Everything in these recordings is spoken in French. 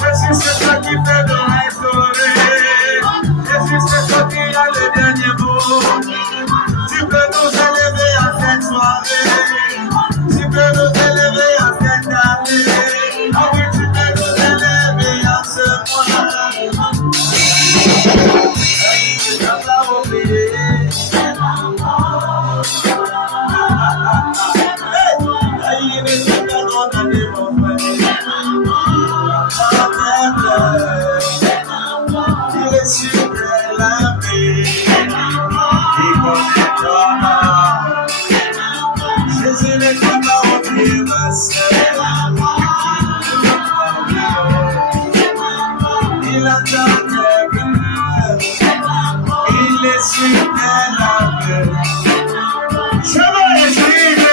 Jésus, c'est toi qui fais de restaurer. Jésus, c'est toi qui as le dernier mot. Tu peux nous élever à cette soirée. Tu peux nous élever à cette année. Ah oui, tu peux nous élever à ce mois. Tu n'as pas oublié. Il est super l'ami, il connaît ton nom. Jésus ne t'a pas oublié, ma sœur. Il attend tes cœurs, il est super l'ami. Je veux le suivre.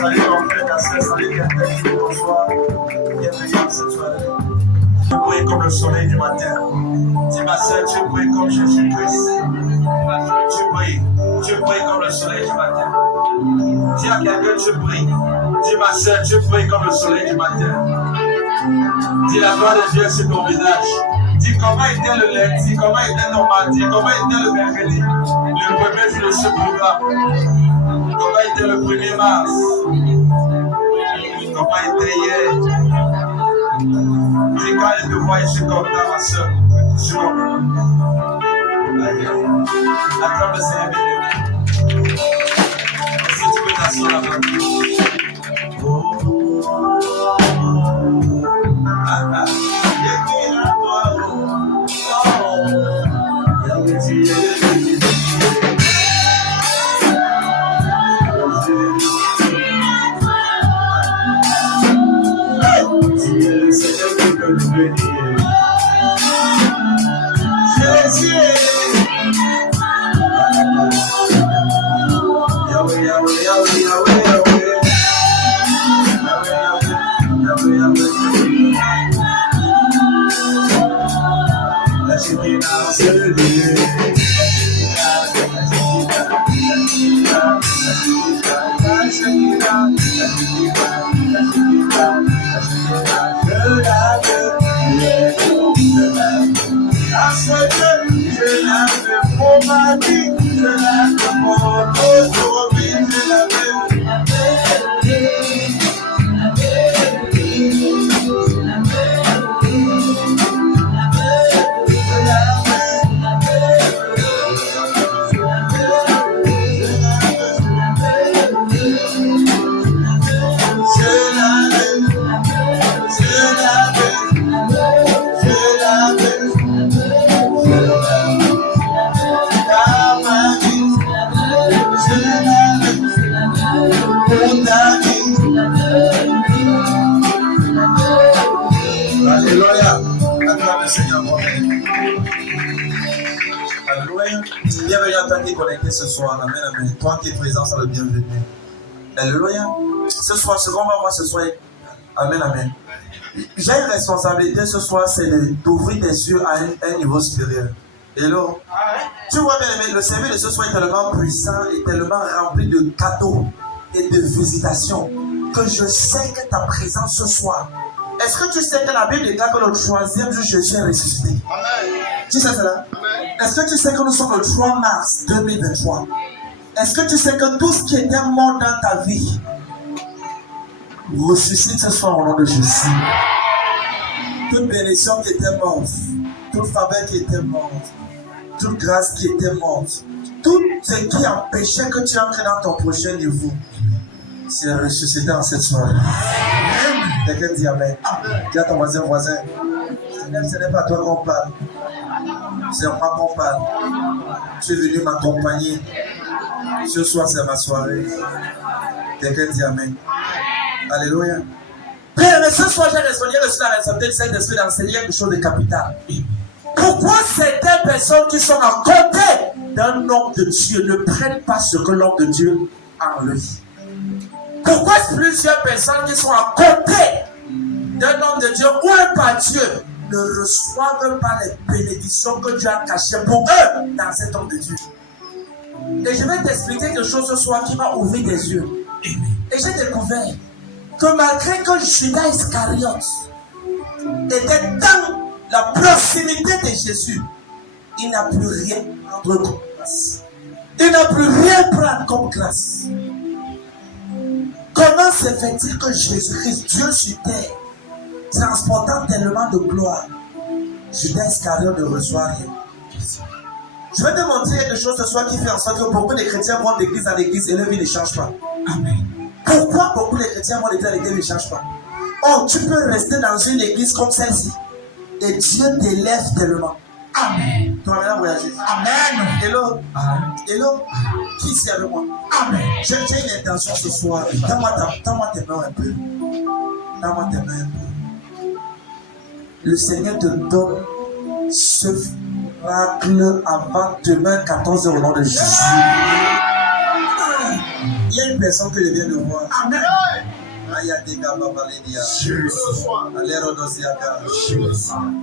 Salut mon frère, ta soeur, salut quelqu'un, bonsoir. Bienvenue dans cette soirée. Tu brilles comme le soleil du matin. Dis ma soeur, tu brilles comme Jésus-Christ. Tu brilles comme le soleil du matin. Dis à quelqu'un, tu brilles. Dis ma soeur, tu brilles comme le soleil du matin. Dis la gloire de Dieu sur ton visage. Dis comment était le lundi, comment était le mardi, comment était le mercredi, le premier jour de ce programme. Comment était le 1er mars? Comment était hier? Dis quand je te vois, je suis content, ma soeur. Je suis content. Acclame le Seigneur béni. Si tu peux t'asseoir là-bas. Je pour ta vie. Alléluia. Acclame le Seigneur. Alléluia. Bienvenue à toi qui est connecté ce soir. Amen, amen. Toi qui es présent, c'est le bienvenu. Alléluia. Ce soir, ce qu'on va voir ce soir. Amen, amen. J'ai une responsabilité ce soir, c'est d'ouvrir les yeux à un niveau supérieur. Hello. Tu vois bien aimé, le service de ce soir est tellement puissant et tellement rempli de cadeaux et de visitations que je sais que ta présence ce soir. Est-ce que tu sais que la Bible déclare que le 3e jour Jésus est ressuscité? Amen. Tu sais cela? Est-ce que tu sais que nous sommes le 3 mars 2023? Est-ce que tu sais que tout ce qui était mort dans ta vie ressuscite ce soir au nom de Jésus? Toute bénédiction qui était morte, toute faveur qui était morte, toute grâce qui était morte, tout ce qui empêchait que tu entres dans ton prochain niveau, c'est ressuscité en cette soirée. Quelqu'un dit Amen. Dis à ton voisin, ce n'est pas toi qu'on parle, c'est moi qu'on parle. Tu es venu m'accompagner. Ce soir, c'est ma soirée. Quelqu'un dit Amen. Alléluia. Mais ce soir, j'ai reçu la responsabilité du Saint-Esprit d'enseigner quelque chose de capital. Pourquoi certaines personnes qui sont à côté d'un homme de Dieu ne prennent pas ce que l'homme de Dieu a en lui? Pourquoi plusieurs personnes qui sont à côté d'un homme de Dieu ou un par Dieu ne reçoivent pas les bénédictions que Dieu a cachées pour eux dans cet homme de Dieu? Et je vais t'expliquer quelque chose ce soir qui va ouvrir des yeux. Et j'ai découvert que malgré que Judas Iscariote était dans la proximité de Jésus, il n'a plus rien prendre comme grâce. Il n'a plus rien prendre comme grâce. Comment se fait-il que Jésus-Christ, Dieu sur terre, transportant tellement de gloire, Judas Iscariote ne reçoit rien? Je vais te montrer quelque chose ce soir qui fait en sorte que beaucoup de chrétiens vont d'église en église et leur vie ne change pas. Amen. Pourquoi beaucoup de chrétiens vont d'église en église et ne changent pas? Oh, tu peux rester dans une église comme celle-ci et Dieu t'élève tellement. Amen. Tu vas maintenant voyager. Amen. Hello. Amen. Hello. Qui ici avec moi? Amen. J'ai une intention ce soir. Donne-moi tes mains un peu. Donne-moi tes mains un peu. Le Seigneur te donne ce miracle avant demain 14h au nom de Jésus. Il y a une personne que je viens de voir. Amen.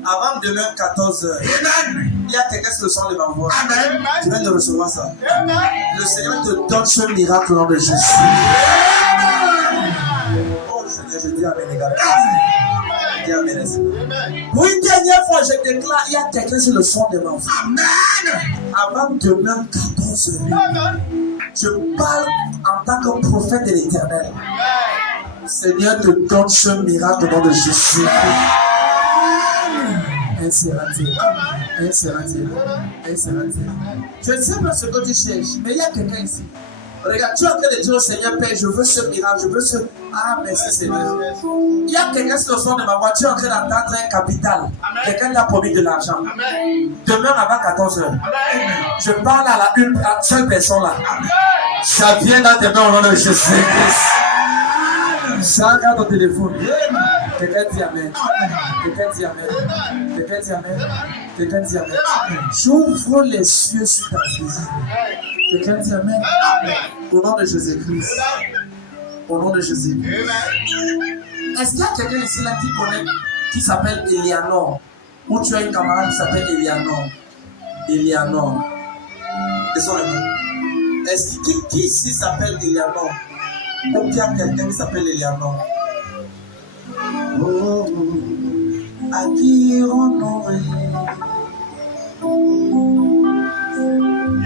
Avant demain 14h, il y a quelqu'un qui le sent de ma voix. Tu viens de recevoir ça. Le Seigneur te donne ce miracle au nom de Jésus. Oh Seigneur, je dis Amen, les gars. Pour une dernière fois, je déclare, il y a quelqu'un sur le son de ma voix. Avant demain 14h, je parle en tant que prophète de l'Éternel. Seigneur te donne ce miracle au nom de Jésus. Je ne sais pas ce que tu cherches, mais il y a quelqu'un ici. Regarde, tu es en train de dire au Seigneur, Père, je veux ce miracle, je veux ce... Ah, merci Seigneur. Il y a quelqu'un sur le son de ma voix, tu es en train d'entendre un capital. Quelqu'un t'a promis de l'argent. Demain avant 14h, je parle à la seule personne là. Ça vient dans tes mains au nom de Jésus-Christ. Ça regarde ton téléphone. Quelqu'un dit Amen. Quelqu'un dit Amen. Quelqu'un dit Amen. Quelqu'un dit Amen. J'ouvre les cieux sur ta vie. Quelqu'un dit Amen. Au nom de Jésus-Christ. Au nom de Jésus. Est-ce qu'il y a quelqu'un ici là qui connaît, qui s'appelle Eleanor? Ou tu as une camarade qui s'appelle Eleanor? Eleanor. Est-ce qui ici s'appelle Eleanor? Ou qu'il y a quelqu'un qui s'appelle Eleanor? Oh, à qui honorer?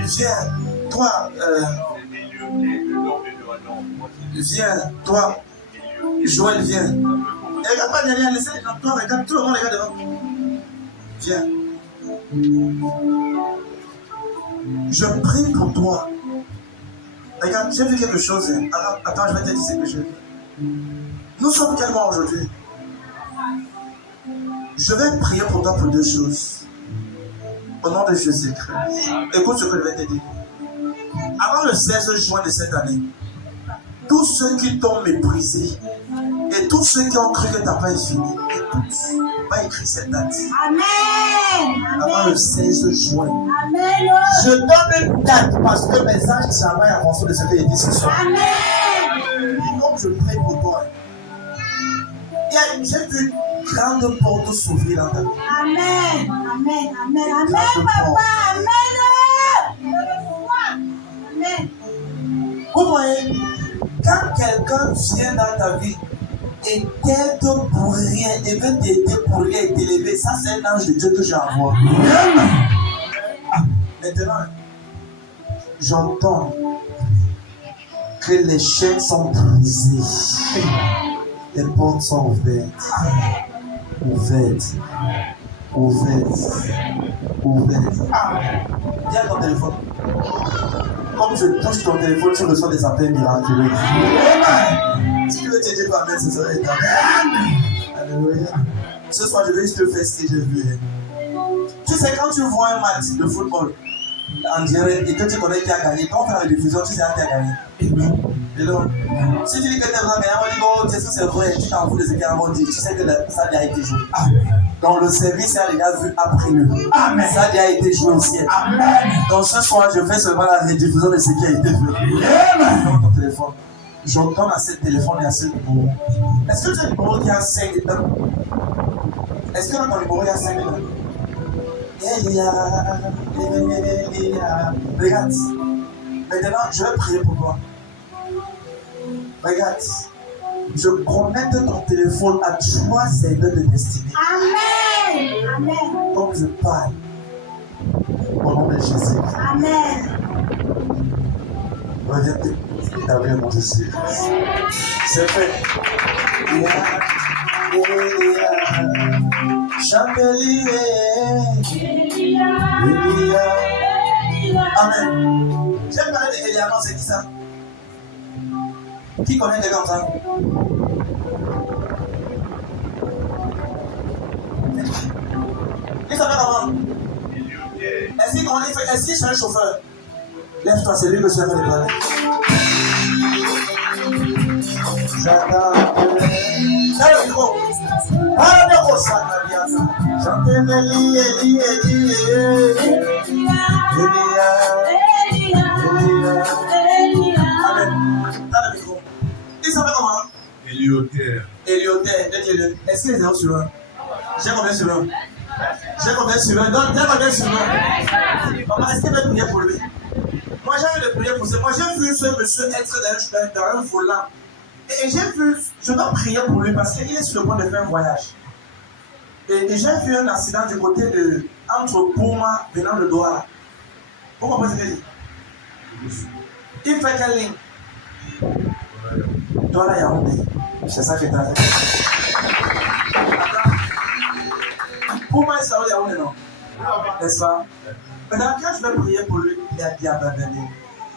Viens, toi, viens, toi, Joël, viens. Et regarde pas derrière, laissez les gens, toi, regarde, tout le monde regarde devant. Viens. Je prie pour toi. Regarde, j'ai vu quelque chose. Attends, je vais te dire ce que j'ai vu. Nous sommes tellement aujourd'hui. Je vais prier pour toi pour deux choses. Au nom de Jésus-Christ. Écoute ce que je vais te dire. Avant le 16 juin de cette année, tous ceux qui t'ont méprisé et tous ceux qui ont cru que ta paix est finie, écoute, va écrire cette date. Amen. Avant le 16 juin. Amen. Je donne une date parce que le message travaille en fonction de ce que j'ai dit ce soir. Amen. Et comme je prie pour toi, j'ai vu une grande porte s'ouvrir dans ta vie. Amen. Amen. Amen. Amen, papa. Amen. Amen. Vous voyez, quand quelqu'un vient dans ta vie et t'aide pour rien, et veut t'aider pour rien et t'élever, ça c'est un ange de Dieu que j'envoie. Maintenant, j'entends que les chaînes sont brisées, les portes sont ouvertes, ouvertes, ouvertes, ouvertes. Viens ton téléphone. Comme je touche ton téléphone, tu reçois des appels miraculeux. Si tu veux t'aider par main, ce serait étonnant. Alléluia. Ce soir, je vais juste te faire ce que j'ai vu. Tu sais, quand tu vois un match de football en direct et que tu connais qui a gagné, quand on fait la diffusion, tu sais qui a gagné. Et donc, si tu dis que tu as gagné, on dit oh, Jésus, c'est vrai, tu t'en fous de ce qu'il a dit, tu sais que ça a déjà été joué. Donc, le service a déjà vu après le. Amen. Ça a déjà été joué au ciel. Amen. Donc, ce soir, je fais seulement la rediffusion de ce qui a été fait. Amen. Ton téléphone. J'entends à ce téléphone et à ce numéro. Est-ce que tu as un numéro qui a 5 états? Est-ce que dans ton numéro il y a 5 états? Regarde. Maintenant, je vais prier pour toi. Regarde. Je connecte ton téléphone à 3 aides de destinée. Amen. Amen. Comme je parle. Au nom de Jésus. Amen. Reviens t'établir mon Jésus. C'est fait. Chandelier. Amen. J'aime parler d'Eliaman, c'est qui ça? Qui connaît des comme ça? Qui s'appelle comment? Est-ce qu'il est un chauffeur? Lève-toi, c'est lui que je vais aller parler. J'attends. Là, le micro. Ah, le micro, ça m'a dit à ça. J'entends Eli. Amen. Là, le micro. Il s'appelle comment? Éliotaire. Est-ce qu'il est 0 sur 1? J'ai combien sur 1? J'ai combien sur 1? Donc, j'ai combien sur 1? Papa, est-ce qu'il va prier pour lui? Moi, j'ai envie de prier pour ça. Moi, j'ai vu ce monsieur être dans un volant. Et j'ai vu, je dois prier pour lui parce qu'il est sur le point de faire un voyage. Et j'ai vu un accident du côté de, entre Poma venant de Douala. Vous comprenez ce que je dis? Il fait quelle ligne? Douala Yaoundé. C'est ça que tu as fait. Poma est là où Yaoundé, non? N'est-ce pas? Maintenant, quand je vais prier pour lui, il a bien abandonné.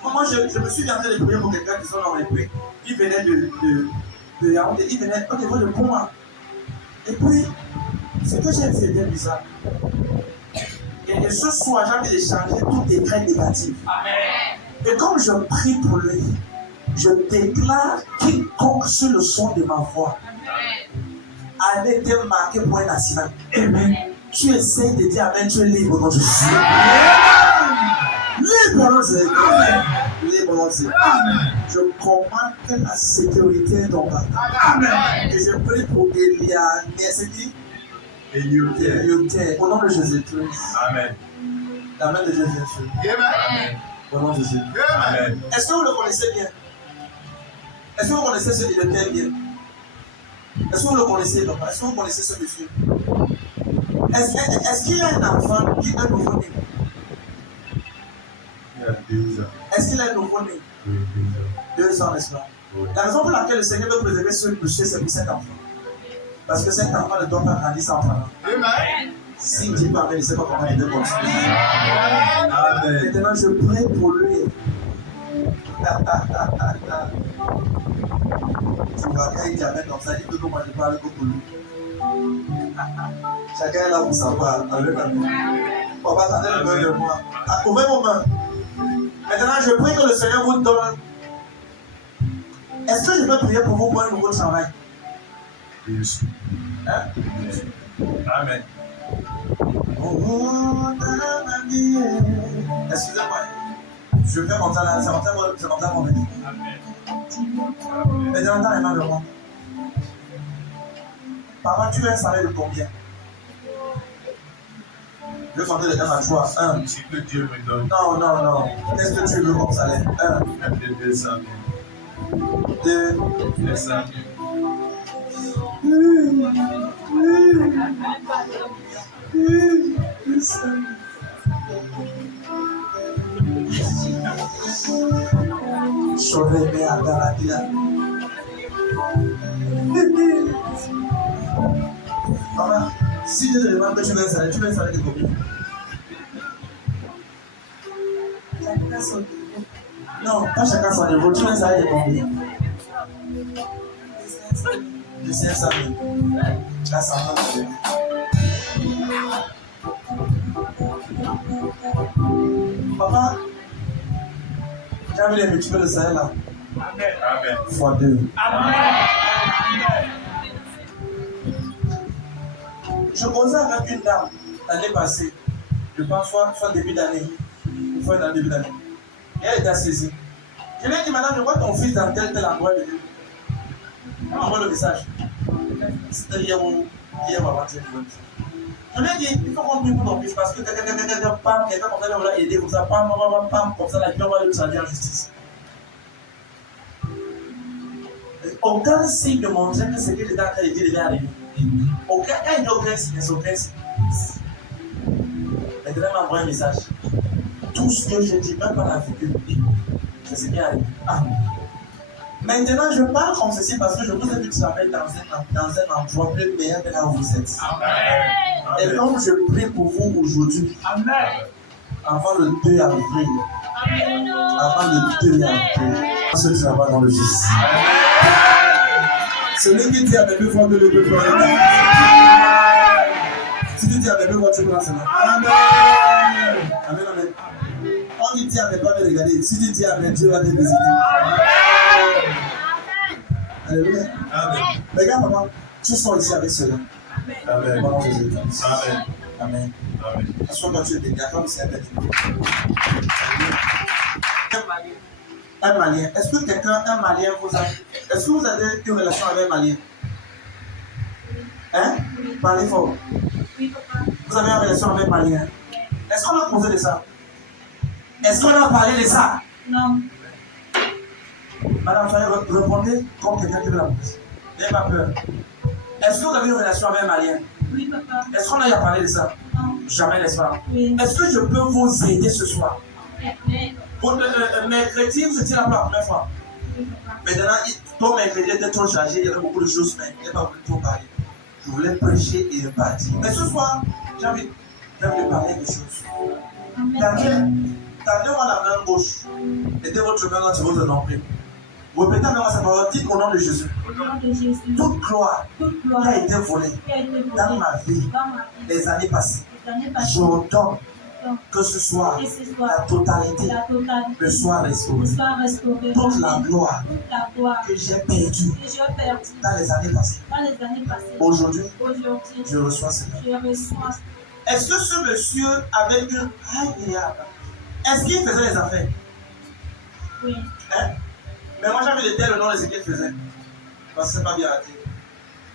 Moi, je me suis en train de prier pour quelqu'un qui sont dans les prix. Il venait de Yaoundé. Il venait au niveau de Poma. Et puis, ce que j'ai fait est bien bizarre. Et ce soir, j'ai envie de changer toutes les graines négatives. Et comme je prie pour lui, je déclare quiconque sur le son de ma voix a été marqué pour un accident. Amen. Tu essaies de dire Amen, tu es libre dans Jésus. Libre dans Jésus. Libre dans Jésus. Je commande que la sécurité est dans ma vie. Et je prie pour Elia. Qu'est-ce qu'il dit? Éliotaire. Au nom de Jésus-Christ. Amen. La main de Jésus. Amen. Au nom de Jésus. Amen. Est-ce que vous le connaissez bien? Est-ce que vous connaissez ce Éliotaire bien? Est-ce que vous le connaissez, papa? Est-ce que vous connaissez ce monsieur? Est-ce qu'il y a un enfant qui est nouveau-né? Il y a 2 ans. Est-ce qu'il est nouveau-né? Oui, 2 ans. 2 ans, n'est-ce pas? Oui. La raison pour laquelle le Seigneur veut préserver ce monsieur, c'est pour cet enfant. Parce que cet enfant ne doit pas grandir sans parents. Amen. S'il ne dit pas, il ne sait pas comment il doit continuer. Amen. Maintenant, je prie pour lui. Tu vois, quand il t'amène comme ça, il peut comment je parle pour lui. Chacun est là pour savoir. Papa, attendez le main de moi. Ouvrez vos mains. Maintenant, je prie que le Seigneur vous donne. Est-ce que je peux prier pour vous pour un nouveau travail? Yes. Hein? Amen. Excusez-moi. Je vais mon temps là. C'est mon temps mon petit. Mais dans les mains de moi. Papa, tu veux un salaire de combien? Je vais compter les 1 à 3. 1. Ce que Dieu me donne. Non. Qu'est-ce que tu veux comme salaire? 1. Même de 200 000. 2. 200 000. Sauver à Galatia. Maman, si je te demande que tu veux un salaire de combien? Non, pas chacun son niveau. Tu veux un salaire de combien? De 500 000. Là, ça va. Papa, j'ai envie de multiplier le salaire là. Amen. Fois 2. Je causais avec une dame l'année passée. Je pense soit début d'année. Une fois dans le début d'année. Et elle était saisie. Je lui ai dit, madame, je vois ton fils dans tel endroit. Elle m'envoie le message. C'était hier ou avant-hier. Je lui ai dit, il faut qu'on prie pour ton fils parce que quelqu'un comme ça, il va aider comme ça, comme ça, la vie, on va le saluer en justice. Aucun signe ne montrait que ce que j'étais en train de dire devait arriver. Aucun signe, c'est aucun signe. Maintenant, elle m'a envoyé un message. Tout ce que je dis, même pas la figure, ça s'est bien arrivé. Maintenant, je parle comme ceci parce que je vous ai dit que ça va être dans un endroit plus meilleur que là où vous êtes. Amen. Et donc, je prie pour vous aujourd'hui. Avant le 2 avril. Avant le 2 avril. Ce qui va dans le fils. Celui qui dit à mes deux fois de le peut faire. Si tu dis à mes deux fois, tu peux lancer là. Amen. Amen. On dit à mes pas de regarder. Si tu dis à mes Dieu va te visiter. Alléluia. Amen. Regarde, maman, tu sors ici avec cela. Amen. Pendant Jésus. Amen. Amen. Amen. Assois-toi, tu es béni. Acclame le Seigneur. Un Malien. Est-ce que quelqu'un, un Malien, est-ce que vous avez une relation avec un Malien? Hein? Parlez fort. Vous avez une relation avec un Malien? Est-ce qu'on a causé de ça? Est-ce qu'on a parlé de ça? Non. Madame, répondez comme quelqu'un qui veut la poser. N'ayez pas peur. Est-ce que vous avez une relation avec un Malien? Oui, papa. Est-ce qu'on a parlé de ça? Non. Jamais, n'est-ce pas? Oui. Est-ce que je peux vous aider ce soir? Oui, Pour mercredi, vous étiez là pour la première fois. papa. Maintenant, ton mercredi était trop chargé, il y avait beaucoup de choses, mais il n'y a pas voulu trop parler. Je voulais prêcher et repartir. Mais ce soir, j'ai envie de parler des choses. Amen. Tendez-moi la main gauche. Mettez votre main dans votre nombril. Répétez avec moi sa parole. Dites au nom de Jésus. Au nom de Jésus. Toute gloire Toute qui gloire a été volée qui a été volée dans ma vie dans ma vie les années passées, les années je passées, ordonne que ce soir, que ce la soit totalité la totalité me soit restaurée. soit restaurée. Toute la gloire Toute la gloire que j'ai perdue que j'ai perdue dans les années passées, dans les années passées. aujourd'hui, Aujourd'hui, je reçois cela. je reçois. Est-ce que ce monsieur avait une... Est-ce qu'il faisait les affaires? Oui. Hein? Mais moi, j'ai envie de dire le nom de ce qu'il faisait. Parce que c'est pas bien à dire.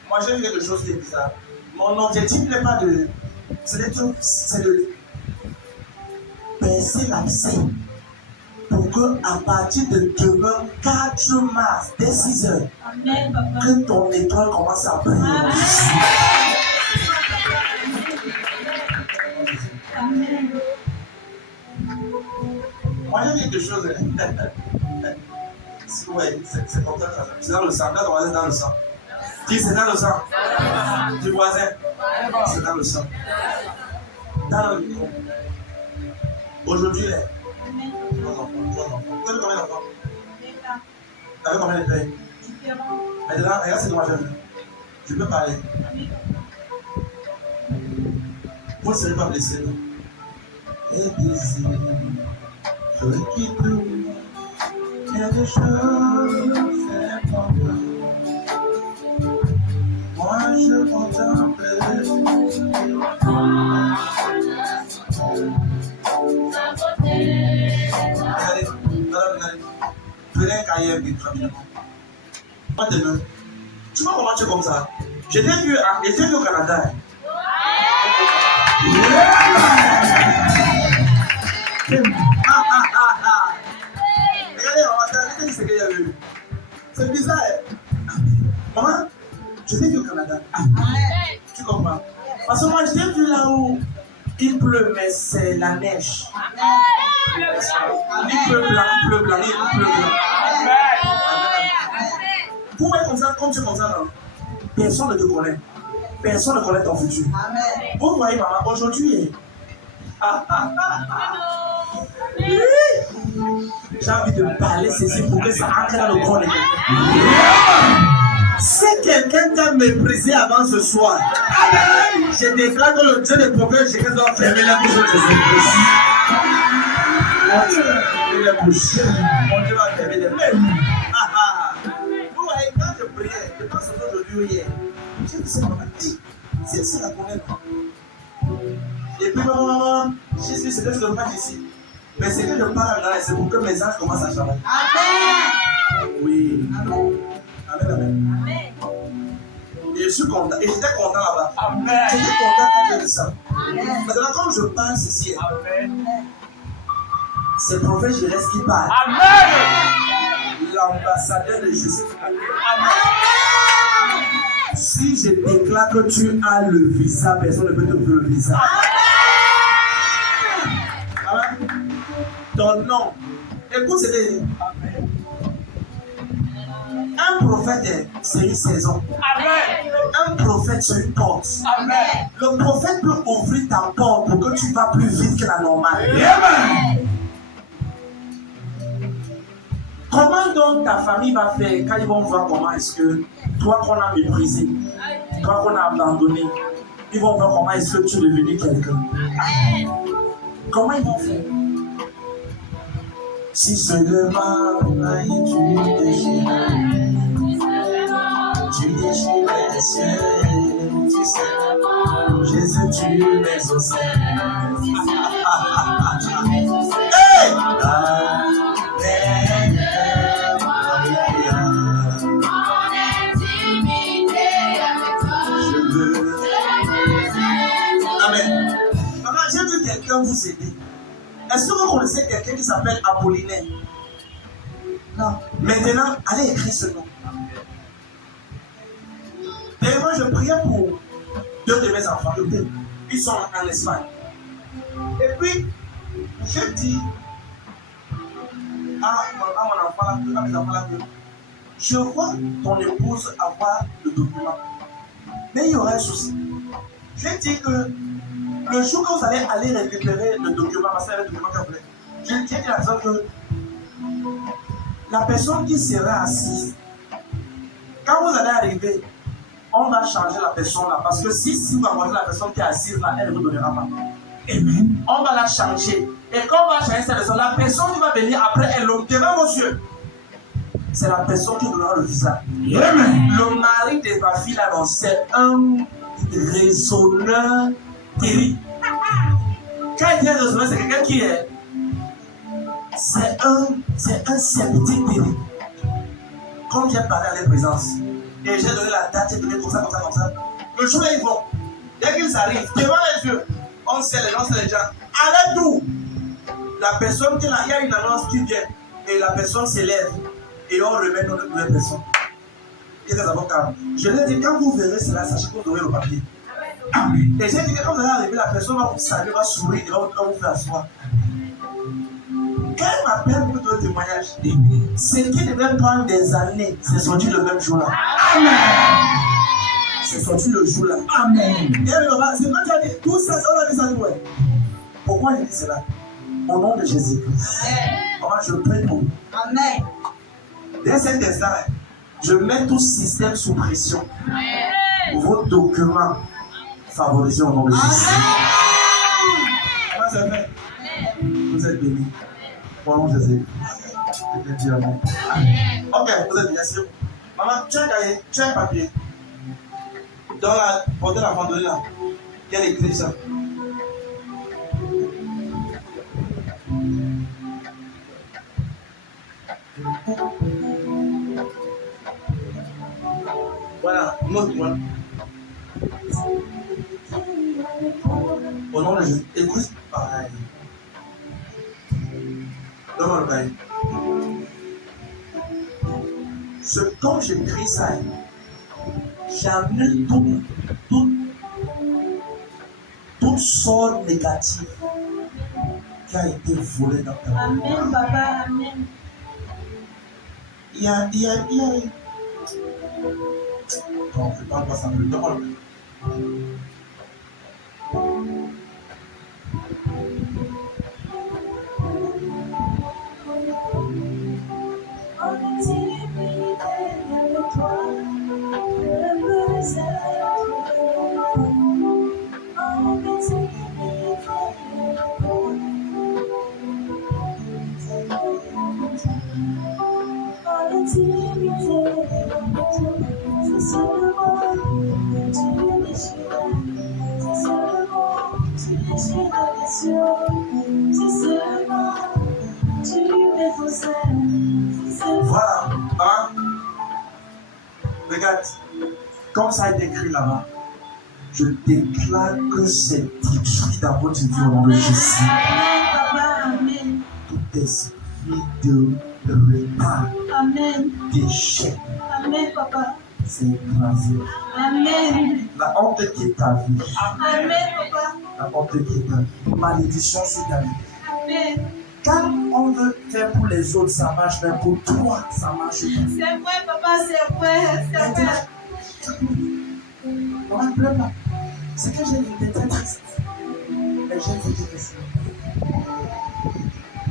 Moi, j'ai vu quelque chose qui est bizarre. Mon objectif n'est pas de... C'est de percer l'abcès. Pour que, à partir de demain, 4 mars, dès 6 heures, Amen, papa. que ton étoile commence à briller. Amen. Amen. Moi, j'ai vu quelque chose. Ouais, c'est comme ça. C'est dans le sang. Là, ton voisin, c'est dans le sang. Dis, c'est dans le sang. Du voisin, c'est dans le sang. Dans le micro. Aujourd'hui, Amen. 3 enfants. Vous avez combien d'enfants? Amen. Vous avez combien de pères? Différent. Maintenant, regarde ce que moi j'ai vu. Je peux parler. Oui. Vous ne serez pas blessés. Et désir. Je quitte tout. Il y a des choses importantes. Moi, je contemple. Regardez, madame, prenez un cahier vite, rapidement. Maintenant, tu vois comment tu es comme ça? J'étais vu au Canada. Regardez, regardez ce qu'il y a eu. C'est bizarre. Maman, je t'ai vu au Canada. Tu comprends? Parce que moi, je t'ai vu là où il pleut, mais c'est la neige. Il pleut blanc, il pleut blanc, il pleut blanc. Vous voyez comme ça, comme tu es comme ça, non? Personne ne te connaît. Personne ne connaît ton futur. Vous voyez, maman, aujourd'hui, j'ai envie de parler ceci pour que ça entre dans le corps de quelqu'un. Si quelqu'un t'a méprisé avant ce soir, je déclare que le Dieu des prophètes, je dois fermer la bouche de Jésus-Christ. Mon Dieu, la bouche. Mon Dieu va fermer les bouches. Vous voyez, quand je priais, je pense aujourd'hui ou hier, j'ai dit, c'est ma dit, c'est la connaître. Et puis, maman, Jésus, c'est que je ne pas ici. Mais c'est que je parle là, c'est pour que mes anges commencent à travailler. Amen. Oui. Amen. Amen, amen. Et je suis content. Et j'étais content là-bas. Amen. J'étais content quand j'ai dit ça. Amen. Maintenant, comme je parle ceci, c'est le prophète Jésus qui parle. Amen. L'ambassadeur de Jésus. Amen. Si je déclare que tu as le visa, personne ne peut te prendre le visa. Amen. Ton nom. Écoute ce que je dis. Un prophète, c'est une saison. Amen. Un prophète, c'est une porte. Amen. Le prophète peut ouvrir ta porte pour que tu vas plus vite que la normale. Amen. Comment donc ta famille va faire quand ils vont voir comment est-ce que toi qu'on a méprisé, toi qu'on a abandonné, ils vont voir comment est-ce que tu es devenu quelqu'un. Comment ils vont faire? Si seulement tu déchirais les cieux, tu sais, Jésus tu es au ciel. Hey! Amen. Maman, j'ai vu quelqu'un vous aider. Est-ce que vous connaissez quelqu'un qui s'appelle Apollinaire? Non. Maintenant, allez écrire ce nom. D'ailleurs, moi, je priais pour deux de mes enfants. Ils sont en Espagne. Et puis, je dis à mon enfant là, à mes enfants là, je vois ton épouse avoir le document. Mais il y aura un souci. Je dis que le jour que vous allez aller récupérer le document, parce que c'est le document que vous voulez, je dis à la personne que la personne qui sera assise, quand vous allez arriver, on va changer la personne là. Parce que si vous envoyez la personne qui est assise là, elle ne vous donnera pas. Amen. On va la changer. Et quand on va changer cette personne, la personne qui va venir après, elle l'obtiendra, monsieur. C'est la personne qui donnera le visa. Amen. Le mari de ma fille là, c'est un raisonneur terrible. Quand il dit raisonneur, c'est quelqu'un qui est. C'est un sceptique terrible. Comme j'ai parlé à la présence, et j'ai donné la date, j'ai donné comme ça, comme ça, comme ça. Le jour là, ils vont. Dès qu'ils arrivent, devant les yeux, on sait les gens. Arrête tout. La personne qui là, il y a une annonce qui vient, et la personne s'élève, et on remet notre nouvelle personne. Et les avocats, je leur ai dit, quand vous verrez cela, sachez que vous aurez le papier. Amen. Et j'ai dit que quand vous allez arriver, la personne va vous saluer, va sourire, et va vous faire asseoir. Quand elle m'appelle pour donner un témoignage, ce qui devait prendre des années, c'est sorti le même jour là. Amen. C'est sorti le jour là. Amen. Et c'est quand tu as dit tout ça, on a dit ça, ouais. Pourquoi il dit cela? Au nom de Jésus-Christ. Moi, je prie pour vous. Amen. Dès cet instant, je mets tout système sous pression. Vos documents favorisés au nom de Jésus. Comment ça fait? Vous êtes bénis. Au nom de Jésus. Je te dis amen. Ok, vous êtes bien sûr. Maman, tu as un cahier, tu as un papier. Dans la portée de la randonnée là. Quel écrit ça? Voilà, montre-moi. Au nom de Jésus, écoute pareil. Donne-moi le pareil. Quand j'écris ça, j'amène toute sorte négative qui a été volée dans ta vie. Amen, papa, amen. Il y a. Non, je ne vais pas voir ça. Donne-moi le Voilà. Hein? Regarde. Comme ça a été écrit là-bas, je déclare que c'est détruit dans votre vie au nom de Jésus. Amen, papa, amen. Tout esprit de retard, Amen. d'échec, Amen, papa. c'est écrasé. Amen. La honte qui est ta vie. Amen, papa. La honte qui est ta vie. Malédiction sur ta vie. Amen. Quand on veut faire pour les autres, ça marche, mais pour toi, ça marche pas. C'est vrai, papa, c'est vrai. C'est vrai. On ne pleure pas. C'est que j'ai été très triste. Mais j'ai dit que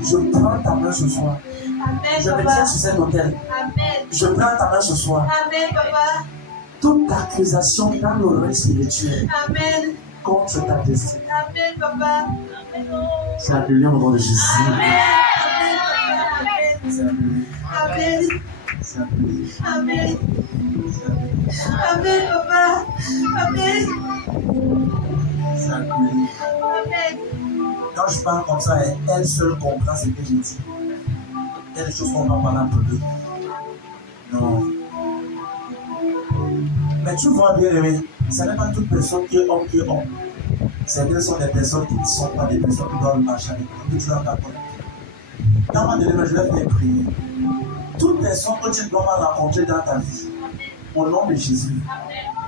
je prends ta main ce soir. Amen, Je me papa. tiens sur cet hôtel. Amen. Je prends ta main ce soir. Amen, papa. Toute accusation dans l'oreille spirituelle Amen. contre ta destinée, Amen, papa. c'est annulé au nom de Jésus. Amen. Amen, C'est annulé. papa. Amen. C'est annulé. Amen. C'est annulé. Amen, papa. Amen. C'est annulé. Amen. Quand je parle comme ça, elle seule comprend ce que je dis. Il y a des choses qu'on va parler entre deux. Non. Mais tu vois bien aimé, ce n'est pas toute personne qui est homme qui est homme. Certaines sont des personnes qui ne sont pas des personnes qui doivent marcher avec toi, que tu dois pas connaître. Dans ma dernière, je vais faire prier. Toute personne que tu dois pas rencontrer dans ta vie, au nom de Jésus.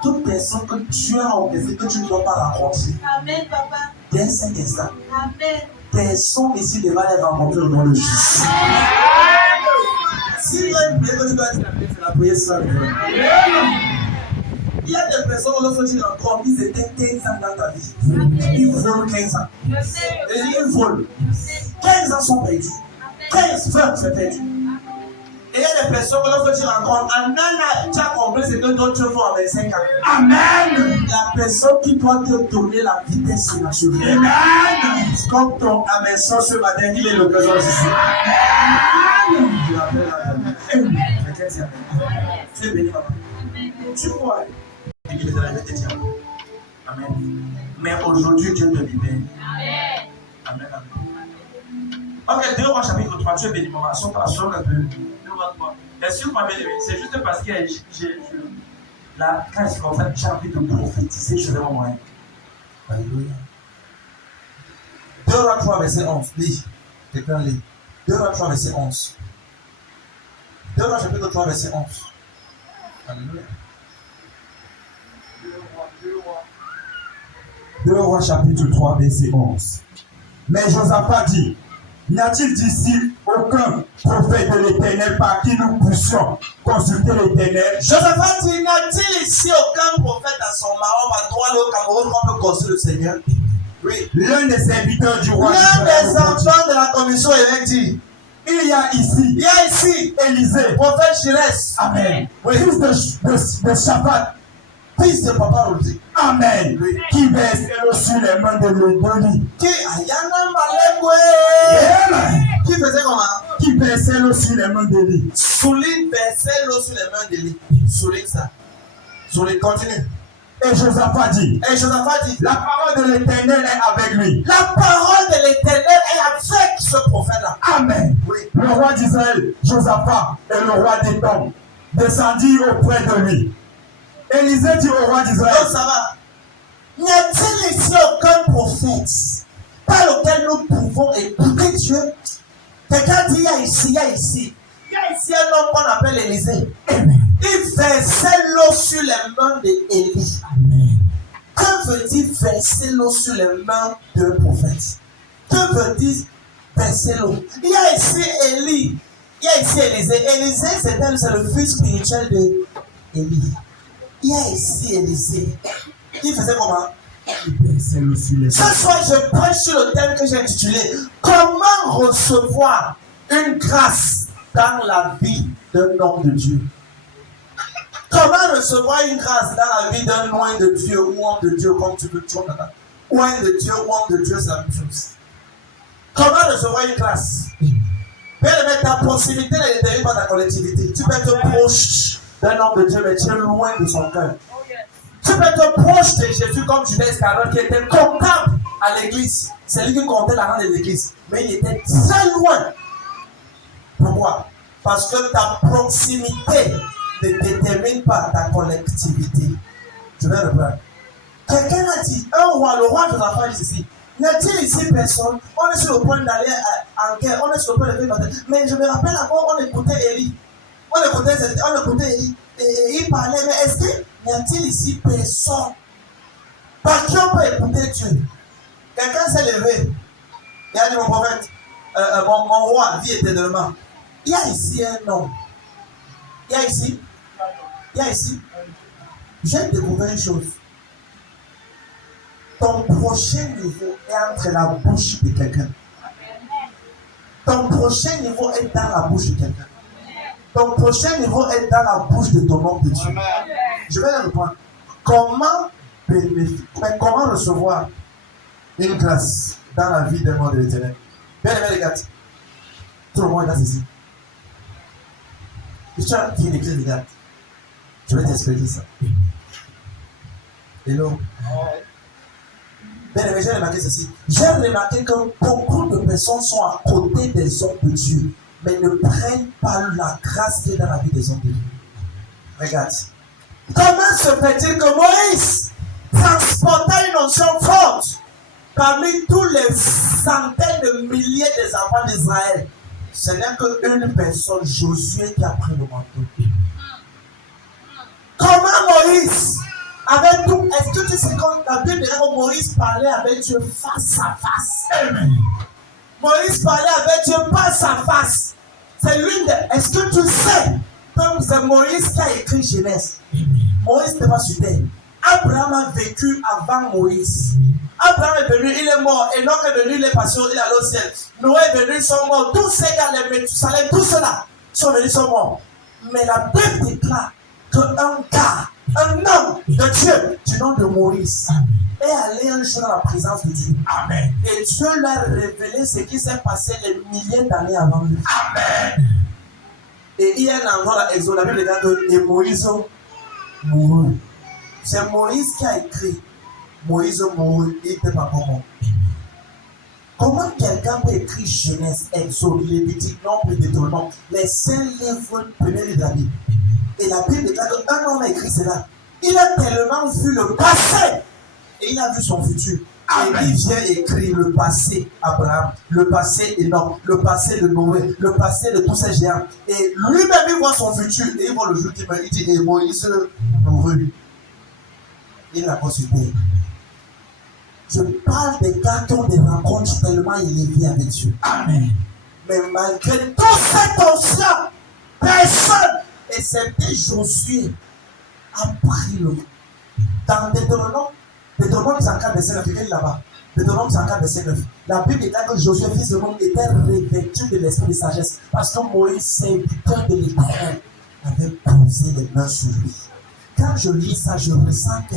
Toute personne que tu as orchestrée, que tu ne dois pas rencontrer, Amen, papa. dès cet instant, Amen. personne ici ne va les rencontrer au nom de Jésus. Si il y a une prière que tu dois dire, c'est la prière seule. Il y a des personnes lorsque tu rencontres, ils étaient 15 ans dans ta vie. Ils volent 15 ans. Je sais, Et ils volent. je sais. 15 ans sont perdus. 15, 20, c'est perdu. Et il y a des personnes que lorsque tu rencontres, en un an, tu as compris ce que d'autres font en 25 ans. Amen. La personne qui doit te donner la vitesse surnaturelle. Amen. Comme ton amen ce matin, il est le besoin de Jésus. Amen. Tu appelles la famille. Tu es béni, maman. Tu vois. Et il est dans la vie de Dieu. Amen. Mais aujourd'hui, Dieu te libère. Amen. Amen. Ok, 2 Rois chapitre 3, tu es béni, maman. Saute un peu. 2 Rois 3. Est-ce que vous m'avez aimé? C'est juste parce que là, quand je suis comme ça, j'ai envie de prophétiser, je vais m'en moyen. Alléluia. 2 Rois 3, verset 11. Lis. Quelqu'un lit. 2 Rois 3, verset 11. 2 Rois chapitre 3, verset 11. Alléluia. 2 Rois chapitre 3, verset 11. Mais Josaphat dit, n'y a-t-il d'ici aucun prophète de l'Éternel par qui nous puissions consulter l'Éternel? Josaphat dit, n'y a-t-il ici aucun prophète à son Mahom, à droite au Cameroun, qu'on peut consulter le Seigneur? Oui. L'un des serviteurs du roi L'un des enfants de la commission avait dit, il y a ici Élisée, prophète Chirès, Amen, oui, fils de Shaphat, fils de Papa Rodi, Amen, oui, qui verse sur les mains de l'Éternel. qui Ayana Malekwe, Qui faisait comment? Qui versait l'eau sur les mains d'Élie. Souligne versait l'eau sur les mains d'Élie. Souligne ça. Souligne, continue. Et Josaphat dit, La parole de l'Éternel est avec lui. La parole de l'Éternel est avec ce prophète-là. Amen. Oui. Le roi d'Israël, Josaphat, et le roi d'Édom descendirent auprès de lui. Élisée dit au roi d'Israël, Donc ça va. N'y a-t-il ici aucun prophète par lequel nous pouvons écouter Dieu? Quelqu'un dit, il y a ici un homme qu'on appelle Élisée. Il versait l'eau sur les mains d'Élie. Que veut dire verser l'eau sur les mains d'un prophète? Que veut dire verser l'eau? Il y a ici Élie. Il y a ici Élisée. Élisée, c'est le fils spirituel d'Élie. Il y a ici Élisée. Il faisait comment? il versait l'eau sur les Ce soir, je prêche sur le thème que j'ai intitulé Comment recevoir une grâce dans la vie d'un homme de Dieu. Comment recevoir une grâce dans la vie d'un loin de Dieu ou homme de Dieu, comme tu veux tourner là. Loin de Dieu ou homme de Dieu, c'est la même chose. Comment recevoir une grâce? Bien aimé, ta proximité n'est déterminée par ta collectivité. Tu peux être proche d'un homme de Dieu, mais tu es loin de son cœur. Tu peux être proche de Jésus comme Judas Iscariote qui était comptable à l'église. C'est lui qui comptait l'argent de l'église. Mais il était très loin. Pourquoi? Parce que ta proximité ne détermine pas ta collectivité. Je vais reprendre. Quelqu'un a dit, le roi de la France dit ceci. N'y a-t-il ici personne? On est sur le point d'aller en guerre, on est sur le point de faire bataille. Mais je me rappelle encore, on écoutait Élie. On écoutait Élie. Et il parlait, mais est-ce que n'y a-t-il ici personne par qui on peut écouter Dieu? Quelqu'un s'est levé. Il a dit, mon prophète, mon roi vit éternellement. Il y a ici un homme. Il y a ici. J'ai découvert une chose. Ton prochain niveau est entre la bouche de quelqu'un. Ton prochain niveau est dans la bouche de quelqu'un. Ton prochain niveau est dans la bouche de ton homme de Dieu. Je vais le prendre. Comment recevoir une grâce dans la vie d'un homme de l'Éternel? Bien aimé les gars, tout le monde est là ici. Je suis en train d'écrire les gars. Je vais t'expliquer ça. Hello. Bien aimé, j'ai remarqué ceci. J'ai remarqué que beaucoup de personnes sont à côté des hommes de Dieu, mais ne prennent pas la grâce qui est dans la vie des hommes de Dieu. Regarde. Comment se fait-il que Moïse transportait une onction forte parmi tous les centaines de milliers des enfants d'Israël? Ce n'est qu'une personne, Josué, qui a pris le manteau. Comment Moïse avait tout? Est-ce que tu sais quand la Bible dit que Moïse parlait avec Dieu face à face? Amen. Moïse parlait avec Dieu face à face. C'est l'une des. Est-ce que tu sais que c'est Moïse qui a écrit Genèse? Moïse n'était pas sur terre. Abraham a vécu avant Moïse. Abraham est venu, il est mort. Enoch est venu, il est passé, il est allé au ciel. Noé est venu, ils sont morts. Tous ces gars, les Méthusalem, tous ceux-là sont venus, ils sont morts. Mais la Bible déclare qu'un gars, un homme de Dieu, du nom de Moïse, est allé un jour dans la présence de Dieu. Amen. Et Dieu lui a révélé ce qui s'est passé les milliers d'années avant lui. Amen. Et il y a un endroit dans l'Exode, la Bible déclare que Moïse mourut. C'est Moïse qui a écrit. Moïse mourut, il n'était pas mort. Comment quelqu'un peut écrire Genèse, Exode, Lévitique, Nombre et Deutéronome, les 5 livres, premiers livres de la Bible? Et la Bible déclare qu'un homme a écrit cela. Il a tellement vu le passé et il a vu son futur. Amen. Et il vient écrire le passé Abraham, le passé Enoch, le passé de Noé, le passé de tous ces géants. Et lui-même, il voit son futur et il voit le jour qui meurt. Il dit, et Moïse mourut. Il l'a consulté. Je parle des gars qui ont des rencontres tellement élevées avec Dieu. Amen. Mais malgré tout cet ancien, personne, excepté Josué, a pris le. Dans Deutéronome 54, verset 9, il est là-bas. Deutéronome 54, verset 9. La Bible dit que Josué, fils de Nun, était revêtu de l'esprit de sagesse. Parce que Moïse, serviteur de l'Éternel, avait posé les mains sur lui. Quand je lis ça, je ressens que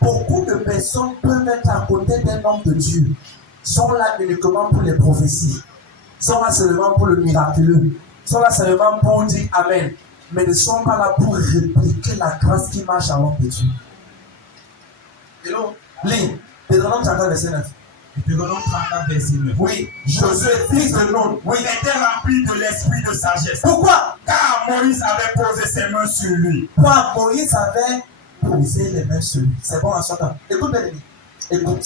beaucoup de personnes peuvent être à côté d'un homme de Dieu. Sont là uniquement pour les prophéties. sont là seulement pour le miraculeux, sont là seulement pour dire Amen, mais ne sont pas là pour répliquer la grâce qui marche à l'homme de Dieu. Et donc, lis, Deutéronome 34, verset 9. Deutéronome 34, verset 9. Oui, Josué, fils de Nun, Oui, il était rempli de l'esprit de sagesse. pourquoi? Car Moïse avait posé ses mains sur lui. Pourquoi Moïse avait posé les mains sur lui? C'est bon à son temps. Écoute, bien aimé. Écoute.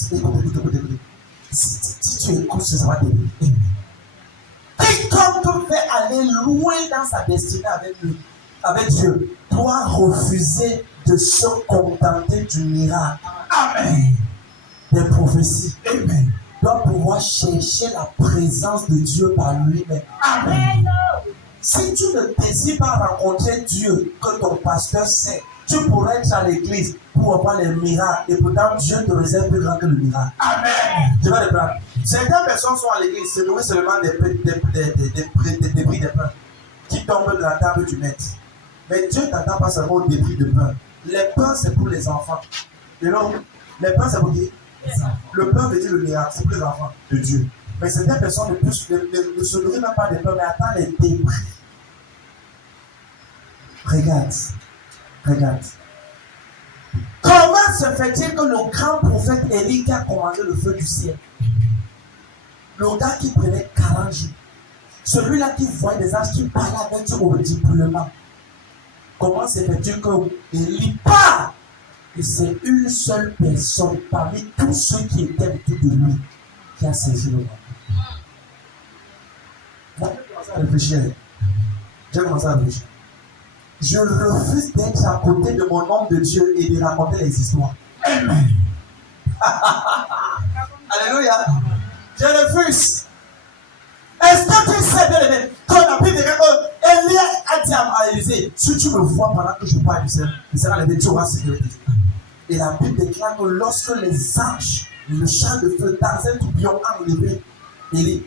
Si tu écoutes, ça va t'aider. Quiconque veut aller loin dans sa destinée avec Dieu, doit refuser de se contenter du miracle. Amen. Des prophéties. Amen. Doit pouvoir chercher la présence de Dieu par lui-même. Amen. Si tu ne désires pas rencontrer Dieu que ton pasteur sait, tu pourrais être à l'église pour avoir les miracles. Et pourtant, Dieu te réserve plus grand que le miracle. Amen. Je vais reprendre. Certaines personnes sont à l'église, se nourrissent seulement des débris de pain qui tombent de la table du maître. Mais Dieu t'attend pas seulement aux débris de pain. Les pains, c'est pour les enfants. Et donc, les pains, c'est pour qui? Le pain veut dire le miracle, c'est pour les enfants de Dieu. Mais certaines personnes ne se nourrissent même pas des pains, mais attendent les débris. Regarde. Comment se fait-il que le grand prophète Élie qui a commandé le feu du ciel, le gars qui prenait 40 jours, celui-là qui voyait des anges qui parlaient avec Dieu audiblement, comment se fait-il que Élie part? Et c'est une seule personne parmi tous ceux qui étaient autour de lui qui a saisi le manteau. Moi, j'ai commencé à réfléchir. Je refuse d'être à côté de mon homme de Dieu et de raconter les histoires. Amen. Alléluia. Je refuse. Est-ce que tu sais bien aimé qu'on a pris des gars que Élie a dit à Élisée, si tu me vois pendant que je parle du Seigneur, il sera levé, tu auras sécurité. Et la Bible déclare que lorsque les anges, le char de feu dans un tourbillon a enlevé Élie,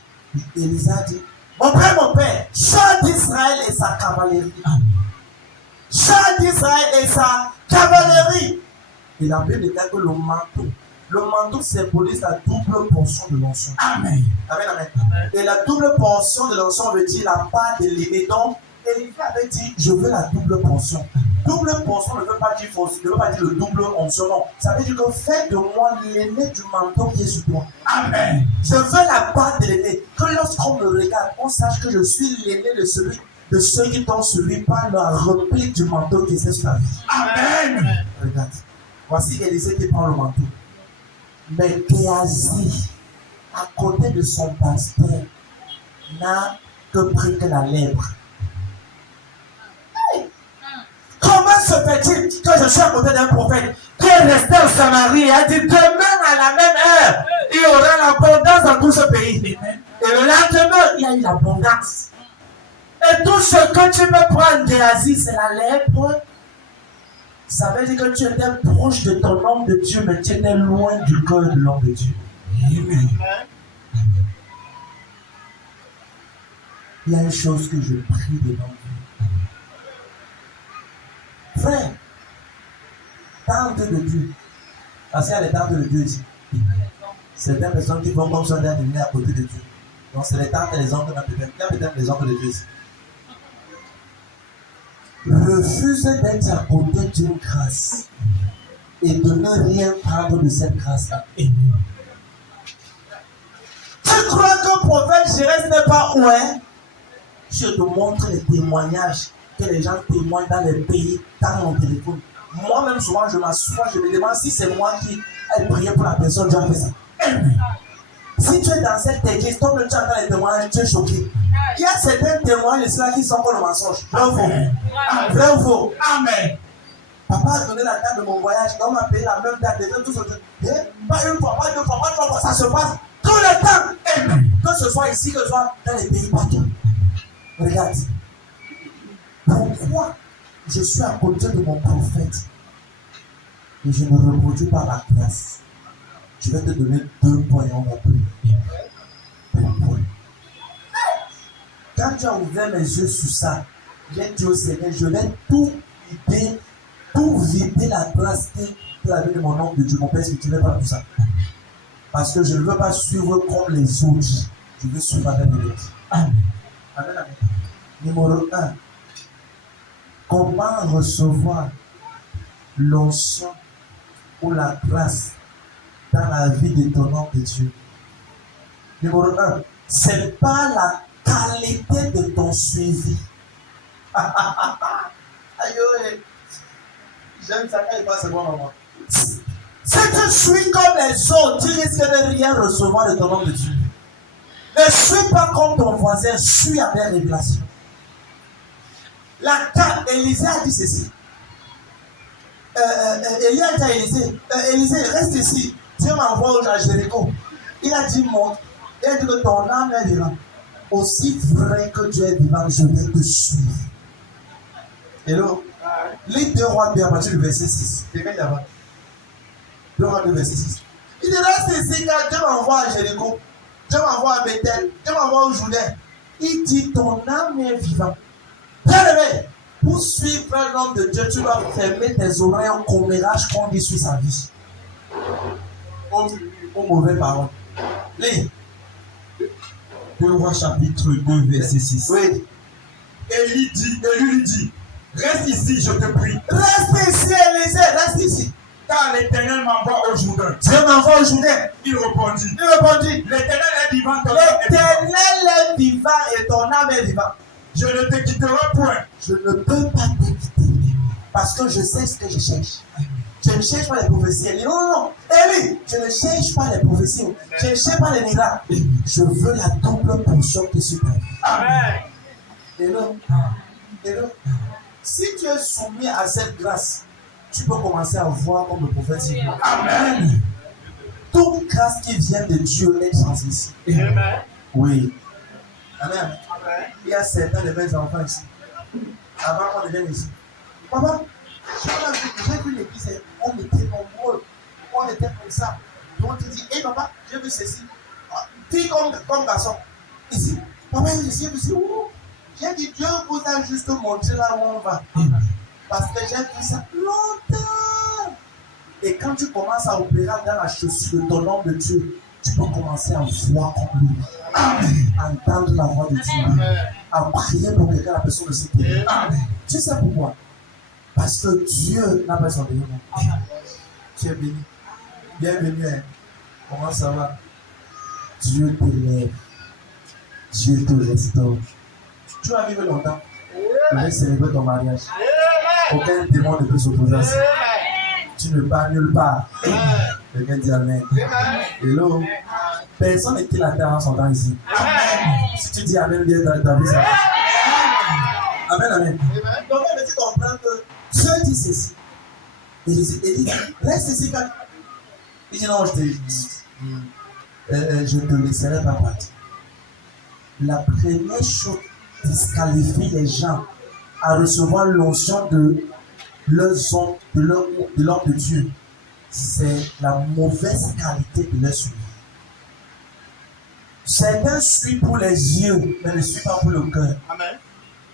Élisée a dit, mon père, char d'Israël et sa cavalerie. Char d'Israël et sa cavalerie. Et la Bible déclare que le manteau symbolise la double portion de l'onction. Amen. Amen. Et la double portion de l'onction veut dire la part de l'aîné. Donc, Élie avait dit, je veux la double portion. Double portion ne veut pas dire fausse, ne veut pas dire le double onction, non. Ça veut dire que fais de moi l'aîné du manteau qui est sur toi. Amen. Je veux la part de l'aîné. Que lorsqu'on me regarde, on sache que je suis l'aîné de ceux qui t'ont suivi par la réplique du manteau qui est sur la vie. Amen. Regarde. Voici Élisée qui prend le manteau. Mais Géasi, à côté de son pasteur, n'a que pris que la lèvre. Comment se fait-il que je suis à côté d'un prophète qui est resté en Samarie et a dit demain à la même heure, il y aura l'abondance dans tout ce pays. Et le lendemain, il y a eu l'abondance. Et tout ce que tu peux prendre Géasi, c'est la lèvre. Ça veut dire que tu étais proche de ton homme de Dieu, mais tu étais loin du cœur de l'homme de Dieu. Amen. Il y a une chose que je prie devant Dieu. Frère, tente de Dieu. Parce qu'il y a les tentes de Dieu ici. Certaines personnes qui vont comme ça venir à côté de Dieu. Donc c'est les tentes et les oncles il y a peut-être les oncles de Dieu ici. Refuse d'être à côté d'une grâce et de ne rien prendre de cette grâce-là. Tu crois que le prophète Jérès n'est pas où est? Je te montre les témoignages que les gens témoignent dans les pays, dans mon téléphone. Moi-même, souvent, je m'assois, je me demande si c'est moi qui ai prié pour la personne, Dieu a fait ça. Si tu es dans cette église, comme tu entends les témoignages, tu es choqué. Il y a certains témoignages là qui sont comme le mensonge. Vrai ou faux? Vrai ou faux? Amen. Papa a donné la date de mon voyage, on m'a payé la même date, tout ce pas une fois, pas deux fois, pas trois fois, ça se passe tout le temps. Amen. Que ce soit ici, que ce soit dans les pays partout. Regarde. Pourquoi je suis à côté de mon prophète et je ne reproduis pas la grâce? Je vais te donner 2 points et on va prier. 2 points. Quand tu as ouvert mes yeux sur ça, j'ai dit au Seigneur, je vais tout vider la grâce que la vie de mon oncle de Dieu, mon Père, si tu ne veux pas tout ça. Parce que je ne veux pas suivre comme les autres. Je veux suivre avec les autres. Amen. Amen, amen. Numéro 1. Comment recevoir l'onction ou la grâce dans la vie de ton homme de Dieu? Numéro 1. C'est pas la qualité de ton suivi. Aïe, j'aime ça quand il passe bon moment. Si tu suis comme les autres, tu risques de rien recevoir de ton homme de Dieu. Ne suis pas comme ton voisin, suis avec révélation. Élisée a dit ceci. Élie a dit à Élisée, Élisée, reste ici. Dieu m'envoie à Jéricho. Il a dit, que ton âme est vivante. Aussi vrai que Dieu est vivant, je vais te suivre. Hello? Lis 2 Rois 2 à partir du verset 6. Quelqu'un y a 2 Rois 2 verset 6. Il dit, reste ici car Dieu m'envoie à Jéricho. Dieu m'envoie à Bethel. Dieu m'envoie au Jourdain. Il dit, ton âme est vivante. Bien-aimé, pour suivre l'homme de Dieu, tu dois fermer tes oreilles en commérage quand il suit sa vie. Aux mauvaises paroles. Lis. 2 Rois chapitre 2 verset 6. Oui. Élie lui dit, reste ici, je te prie. Reste ici, Élisée, reste ici. Car l'Éternel m'envoie au Jourdain. Dieu m'envoie au Jourdain. Il répondit, L'Éternel est vivant, est vivant et ton âme est vivante. je ne te quitterai point. Je ne peux pas te quitter parce que je sais ce que je cherche. Je ne cherche pas les prophéties. Elle dit non. Élie, je ne cherche pas les prophéties. Je ne cherche pas les miracles. Je veux la double portion qui est ta vie. Amen. Et non. Si tu es soumis à cette grâce, tu peux commencer à voir comme le prophète dit. Amen. Toute grâce qui vient de Dieu est transmissible. Amen. Oui. Amen. Il y a certains de mes enfants ici. Avant qu'on vienne ici. Papa, j'ai vu l'église, on était nombreux. On était comme ça. Donc on te dit, hé papa, j'ai vu ceci. Fille comme garçon. Ici. Papa, j'ai vu ceci. J'ai dit, Dieu vous a juste montré là où on va. Parce que j'ai vu ça longtemps. Et quand tu commences à opérer dans la chaussure de ton homme de Dieu, tu peux commencer à voir comme lui. Entendre la voix de Dieu. À prier pour quelqu'un, la personne ne sait pas. Tu sais pourquoi? Parce que Dieu n'a pas son béni. Tu es béni. Bienvenue. Comment ça va? Dieu t'élève. Dieu te restaure. Tu vas vivre longtemps. Tu vas célébrer ton mariage. Aucun démon ne peut s'opposer à ça. Tu ne pars nulle part. Quelqu'un dit Amen. Hello. Personne n'était la terre en son temps ici. Si tu dis Amen, bien ta vie, ça va. Amen, amen. Donc, tu comprends que Dieu dit ceci. Il dit, reste ici quand. Il dit non, je te laisserai pas partir. La première chose qui disqualifie les gens à recevoir l'onction de l'homme de Dieu, c'est la mauvaise qualité de leur suivi. Certains suivent pour les yeux, mais ne suivent pas pour le cœur. Amen.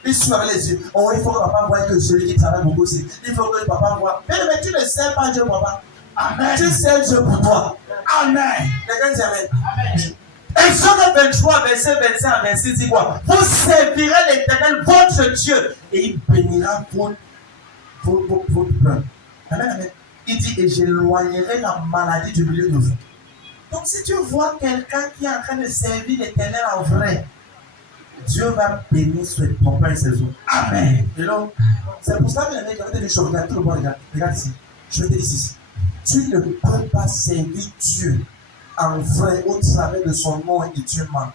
Ils suivent avec les yeux. Oh, il faut que papa voie que celui qui travaille beaucoup, c'est. Il faut que papa voie. Mais tu ne sais pas Dieu, papa. Amen. Tu sais Dieu pour toi. Amen. Quelqu'un dit Amen. Amen. Exode 23, verset 25 à 26 dit quoi? Vous servirez l'Éternel, votre Dieu, et il bénira votre peuple. Amen, amen. Il dit, et j'éloignerai la maladie du milieu de vous. Donc, si tu vois quelqu'un qui est en train de servir l'Éternel en vrai, Dieu va bénir ton père et ses autres. Amen. Et donc, c'est pour ça que les mecs, je vais te dire une chose, regarde tout le monde, regarde ici. Je vais te dire ici. Tu ne peux pas servir Dieu en vrai au travers de son nom et tu manques.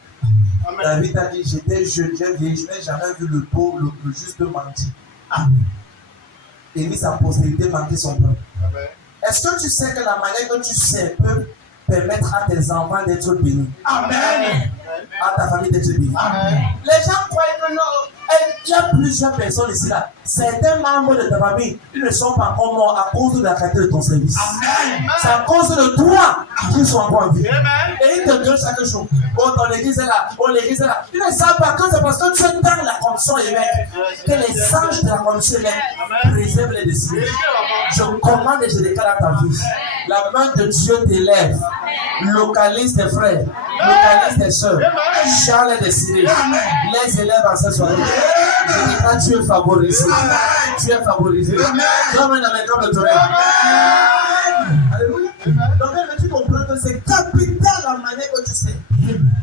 David a dit, j'étais jeune, j'ai vieilli, je n'ai jamais vu le pauvre, le juste mentir. Amen. Et mis sa postérité manquer son peuple. Est-ce que tu sais que la manière que tu sais peut permettre à tes enfants d'être bénis? Amen. À ta famille d'être bénie. Amen. Les gens croient que non. Il y a plusieurs personnes ici là. Certains membres de ta famille, ils ne sont pas encore morts à cause de la qualité de ton service. Amen. C'est à cause de toi qu'ils sont encore en vie. Amen. Et ils te donnent chaque jour. Oh, ton église est là. Oh, l'église est là. Ils ne savent pas que c'est parce que tu es dans la condition émette. Que les anges de la condition émette préservent les décisions. Je commande et je déclare à ta vie. La main de Dieu t'élève. Localise tes frères. Localise tes soeurs. Charles est destiné. Les élèves en cette soirée. Là, tu es favorisé. Tu es favorisé. Comme un amen, comme le tonnerre. Alléluia. Donc, tu comprends que c'est capital la manière que tu sais.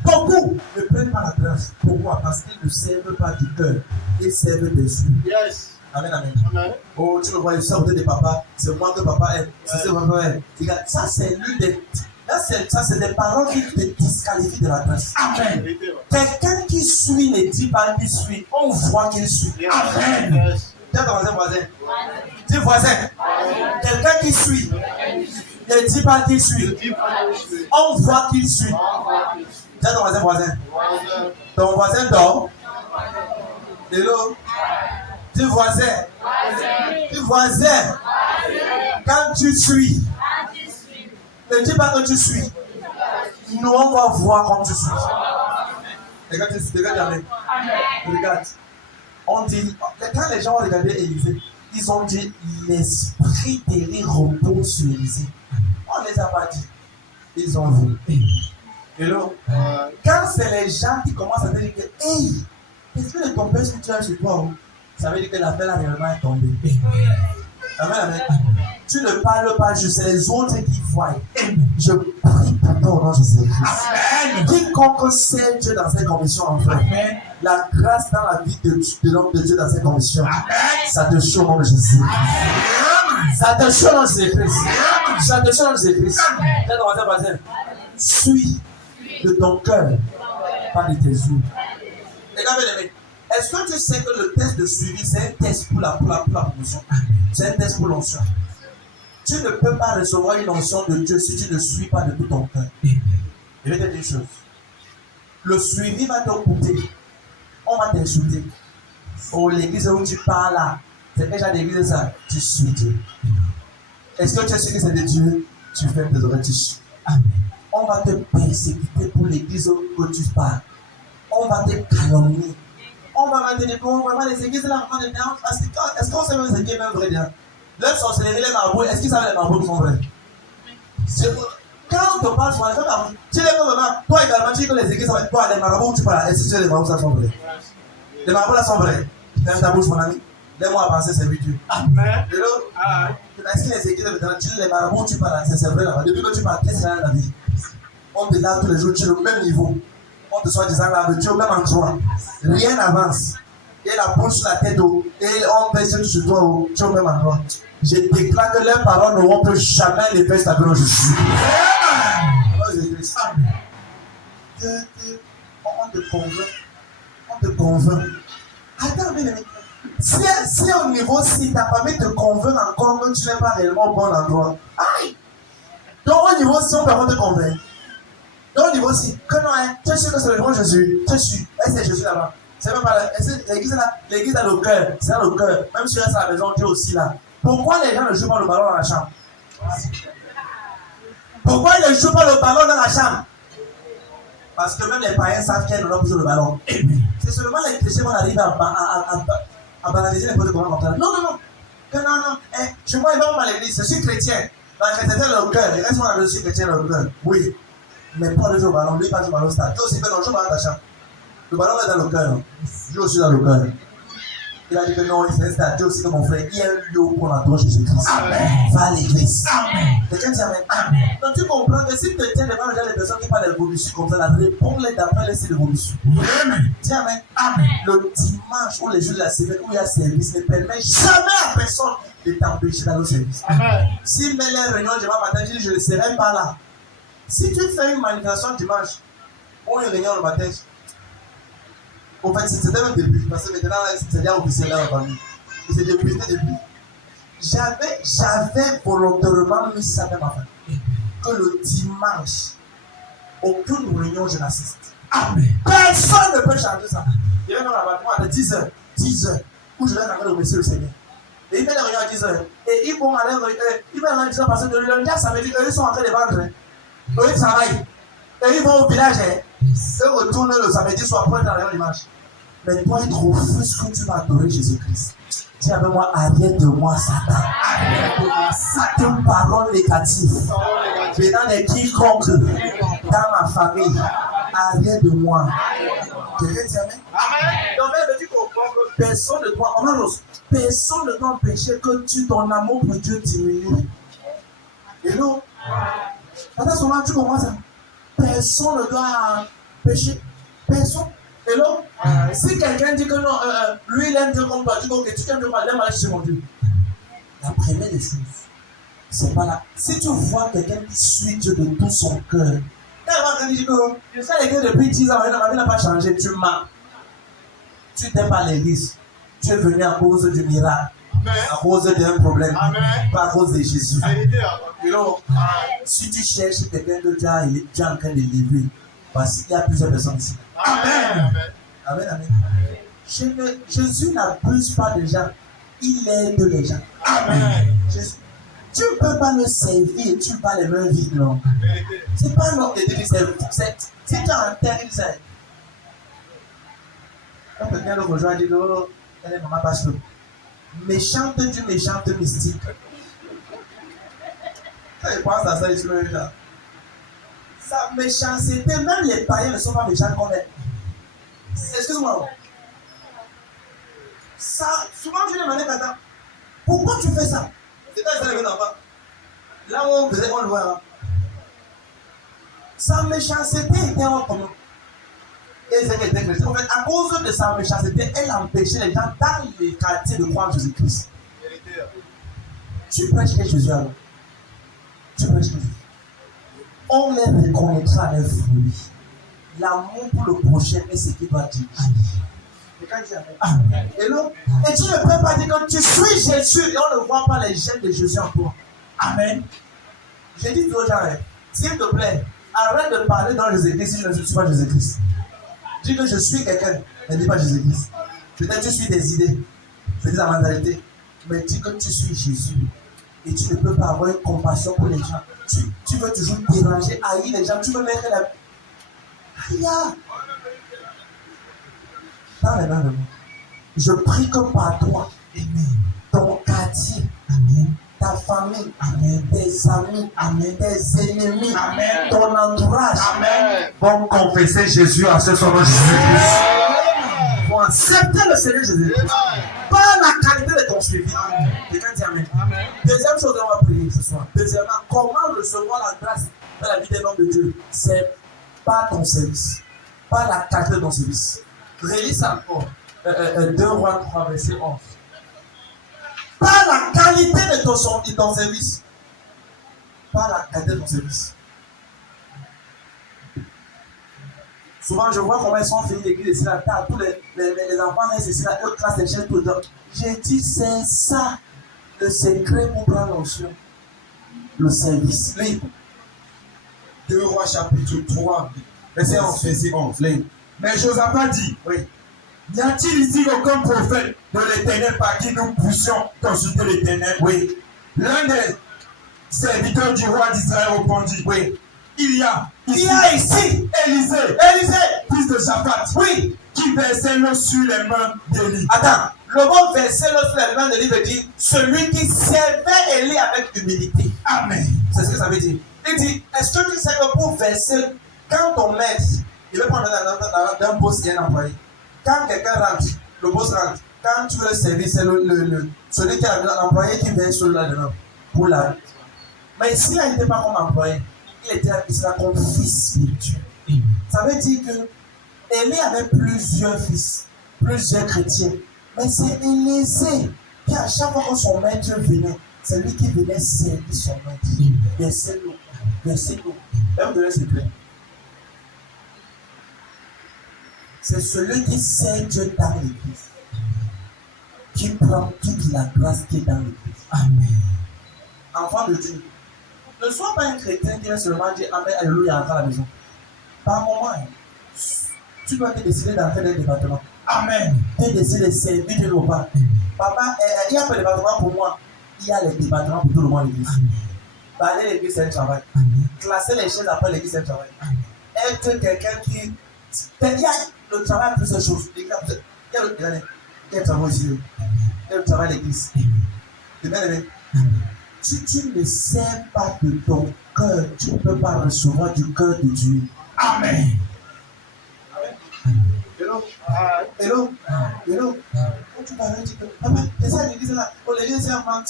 Beaucoup ne prennent pas la grâce. Pourquoi? Parce qu'ils ne servent pas du cœur. Ils servent des yeux. Yes. Amen, amen. Oh, tu me vois, je suis à côté de papa. C'est moi que papa est. C'est papa est. Regarde, ça, c'est l'une des. Ça, c'est des paroles qui te disqualifient de la grâce. Amen. Quelqu'un qui suit ne dit pas qu'il suit. On voit qu'il suit. Amen. Dis à ton voisin. Dis voisin. Quelqu'un qui suit ne dit pas qu'il suit. On voit qu'il suit. Dis à ton voisin. Ton voisin dort. Hello. Dis voisin. Dis voisin. Quand tu suis. Ne dis pas que tu suis. Nous, on va voir comme tu suis. Regarde. Regarde. On dit, quand les gens ont regardé Élisée, ils ont dit l'esprit d'Élie repose sur Élisée. On ne les a pas dit. Ils ont vu. Hello. Quand c'est les gens qui commencent à dire que, hey, l'esprit de ton père spirituel sur toi, ça veut dire que l'appel a réellement est tombé. Amen, amen. Tu ne parles pas juste, c'est les autres qui voient. Je prie pour toi au nom de Jésus-Christ. Quiconque sait Dieu dans ses convictions, en fait, la grâce dans la vie de l'homme de Dieu dans ses convictions, ça te choque au nom de Jésus. Ça te choque au nom de Jésus-Christ. Ça te choque au nom de Jésus-Christ. Suis de ton cœur, pas de tes yeux. Regarde, bien-aimé. Est-ce que tu sais que le test de suivi, c'est un test pour la promotion? C'est un test pour l'onction. Tu ne peux pas recevoir une onction de Dieu si tu ne suis pas de tout ton cœur. Je vais te dire une chose. Le suivi va te coûter. On va t'insulter. Oh, l'église où tu parles là, c'est déjà l'église ça, tu suis Dieu. Est-ce que tu es sûr que c'est de Dieu? Tu fais tes oreilles, tu suis. On va te persécuter pour l'église où tu parles. On va te calomnier. On va te dire que vraiment les églises là, est-ce qu'on sait même ce qui est même vrai? Leurs sorcelleries, les marabouts, est-ce qu'ils savent les marabouts qui sont vrais? Quand on te parle sur les marabouts, tu dis que vraiment, toi également, tu dis que les églises sont vrais. Toi, les marabouts, tu parles, est-ce que les marabouts sont vrais? Les marabouts là sont vrais. Ferme ta bouche, mon ami. Laisse-moi avancer ces vidéos. Amen. Est-ce que les églises, tu dis les marabouts, tu parles, c'est vrai là-bas. Depuis que tu parles, qu'est-ce qu'il y a dans la vie? On te lave tous les jours, tu es au même niveau. On te soit disant là, tu es au même endroit. Rien n'avance. Et la bouche sur la tête d'eau. Et on pèse sur toi, tu es au même endroit. Je déclare que leurs paroles n'auront plus jamais les fesses à que je suis. On te convainc. On te convainc. Attends, bien aimé. Si au niveau, si ta famille te convainc encore que tu n'es pas réellement au bon endroit. Aïe! Donc au niveau, si on peut te convaincre. Donc au niveau, si. Que non, hein, tu es sûr que c'est le bon Jésus. Tu es sûr. Est-ce que c'est Jésus là-bas? C'est même pas l'église là. L'église dans le cœur. C'est dans le cœur. Même si tu restes à la maison, Dieu aussi là. Pourquoi les gens ne jouent pas le ballon dans la chambre? Pourquoi ils ne jouent pas le ballon dans la chambre? Parce que même les païens savent qu'ils n'ont pas besoin de ballon. C'est seulement les chrétiens qui vont arriver à banaliser les potes de commun. Non. Non. Chez moi, ils ne vont pas à l'église. Je suis chrétien. La chrétienté dans le cœur. Les restes je suis chrétien dans le cœur. Oui. Mais pas le jeu au ballon. Lui, pas le jeu au ballon stade. Toi aussi, fais le jeu au ballon dans ta chambre. Le ballon est dans le cœur. Dieu aussi dans le cœur. Il a dit que non, il fait un stade. Dieu aussi que mon frère, il y a un lieu pour l'adore Jésus-Christ. Va à l'église. Quelqu'un dit Amen. Donc tu comprends que si tu te tiens devant les personnes qui parlent d'évolution comme ça, réponds-les d'après les signes d'évolution. Dis Amen. Le dimanche ou les jours de la semaine où il y a service ne permet jamais à personne de t'empêcher d'aller au service. S'il met les réunions dimanche matin, je ne serai pas là. Si tu fais une manifestation dimanche ou une réunion le matin, en fait, c'était même depuis, parce que maintenant, c'est déjà officiel dans la famille. Et c'est depuis. J'avais volontairement mis ça dans ma famille. Que le dimanche, aucune réunion, je n'assiste. Personne ne peut changer ça. Il y a un appartement à 10h, où je vais rencontrer le monsieur le Seigneur. Et il fait les réunions à 10h. Et ils vont aller, ils vont aller à 10h parce que le lundi, ça veut dire qu'eux sont en train de vendre. Eux, ils travaillent. Et ils vont au village. Eux retournent le samedi soir pour être dans la réunion dimanche. Mais toi, il te refuse que tu vas adorer Jésus-Christ. Dis avec moi, arrête de moi, Satan. Arrête de moi, Satan. Toute parole négative. Venant de quiconque dans ma famille, arrête de moi. Quelqu'un dit amen? Donc, elle dit qu'on personne ne doit, personne ne doit empêcher que ton amour pour Dieu diminue. Et non? Attends, souvent tu commences à. Personne ne doit empêcher. Personne. Et non? Si quelqu'un dit que non, lui il aime Dieu comme toi, tu dis que tu aimes Dieu, il aime aller chez mon Dieu. La première des choses, c'est pas là. Si tu vois quelqu'un qui suit Dieu de tout son cœur, quand il dit que je sais les gars depuis 10 ans, ma vie n'a pas changé, tu mens. Tu n'es pas l'église. Tu es venu à cause du miracle, à cause d'un problème, pas à cause de Jésus. You know, si tu cherches quelqu'un que tu es en train de livrer, parce qu'il y a plusieurs personnes ici. Amen. Amen, amen. Jésus n'abuse pas des gens, il aide les gens. Amen. Jésus. Tu ne peux pas le servir, tu ne peux pas les mains vides, non. C'est pas l'homme de Dieu qui sert. Si tu as un terre, il sert. Quand quelqu'un l'autre jour dit que elle est maman pasteur. Méchante du méchante mystique. Quand il pense à ça, il se met là. Sa méchanceté, même les païens ne sont pas méchants comme elle. Excuse-moi. Ça, souvent je demande à Tata, pourquoi tu fais ça? C'est quand je l'avais enfant. Là où on faisait, on le voit. Sa méchanceté était en commun. Et c'est qu'elle était chrétienne. En fait, à cause de sa méchanceté, elle empêchait les gens dans les quartiers de croire en Jésus-Christ. Tu prêches que Jésus alors. Tu prêches Jésus. On les reconnaîtra à leurs fruits. L'amour pour le prochain est ce qui doit dire. Et quand il dit amen. Et non, et tu ne peux pas dire que tu suis Jésus et on ne voit pas les gènes de Jésus en toi. Amen. J'ai dit aux gens, s'il te plaît, arrête de parler dans Jésus-Christ si je ne suis pas Jésus-Christ. Dis que je suis quelqu'un, mais dis pas Jésus-Christ. Peut-être que tu suis des idées, c'est la mentalité, mais dis que tu suis Jésus. Et tu ne peux pas avoir une compassion pour les gens. Tu veux toujours déranger, haïr les gens, tu veux mettre la. Aïe! Dans les mains de moi. Je prie que par toi, amen, ton quartier, amen, ta famille, amen, tes amis, amen, tes ennemis, amen, ton entourage, amen, vont confesser Jésus à ce soir Jésus-Christ. Vont accepter le Seigneur Jésus-Christ. Par la qualité de ton suivi. Quelqu'un dit amen. Deuxième chose, on va prier ce soir. Deuxièmement, comment recevoir la grâce dans la vie des hommes de Dieu? C'est par ton service, par la qualité de ton service. Relis ça encore. 2 Rois 3, verset 11. Par la qualité de ton service. Par la qualité de ton service. Souvent, je vois comment ils sont finis l'église ici, là, tous les enfants restent ici, là, eux classent les chaînes tout le temps. J'ai dit, c'est ça le secret pour prendre l'onction. Le service. Lis. 2 Rois chapitre 3, verset 11. Lis. Mais Josaphat dit, oui, n'y a-t-il ici aucun prophète de l'Éternel par qui nous puissions consulter l'Éternel? Oui. L'un des serviteurs du roi d'Israël répondit, oui, il y a ici Élisée, fils de Shaphat, oui, qui versait l'eau sur les mains d'Élie. Attends, le mot verser l'eau sur les mains d'Élie veut dire celui qui servait Élie avec humilité. Amen. C'est ce que ça veut dire. Il dit, est-ce que tu sais que pour verser, quand ton maître, il veut prendre d'un boss et un employé. Quand quelqu'un rentre, le boss rentre. Quand tu veux le servir, c'est celui qui a l'employé qui verse sur là-dedans. Pour la. Mais s'il n'était pas comme employé, il était là comme fils spirituel. Ça veut dire que Élie avait plusieurs fils, plusieurs chrétiens. Mais c'est Élisée qui, à chaque fois que son maître venait, c'est lui qui venait servir son maître. Verser l'eau. Verser l'eau. Et vous devez se plaindre. C'est celui qui sert Dieu dans l'église, qui prend toute la grâce qui est dans l'église. Amen. Enfant de Dieu, ne sois pas un chrétien qui va seulement dire Amen, Alléluia, entrer à la maison. Par moment, tu dois te décider d'entrer dans le département. Amen. Tu décides de servir Dieu ou pas. Papa, il n'y a pas de département pour moi. Il y a les départements pour tout le monde à l'église. Parler l'église, c'est un travail. Amen. Classer les chaînes après l'église, c'est un travail. Amen. Être quelqu'un qui. Il y a le travail à plusieurs choses. Il y a le travail ici. Il elle travaille à l'église. Tu bien aimé? Si tu ne sers pas de ton cœur, tu ne peux pas recevoir du cœur de Dieu. Amen. Hello. Hello. Hello. Quand tu vas dire que papa, c'est ça l'église là. Oh, l'église c'est un man.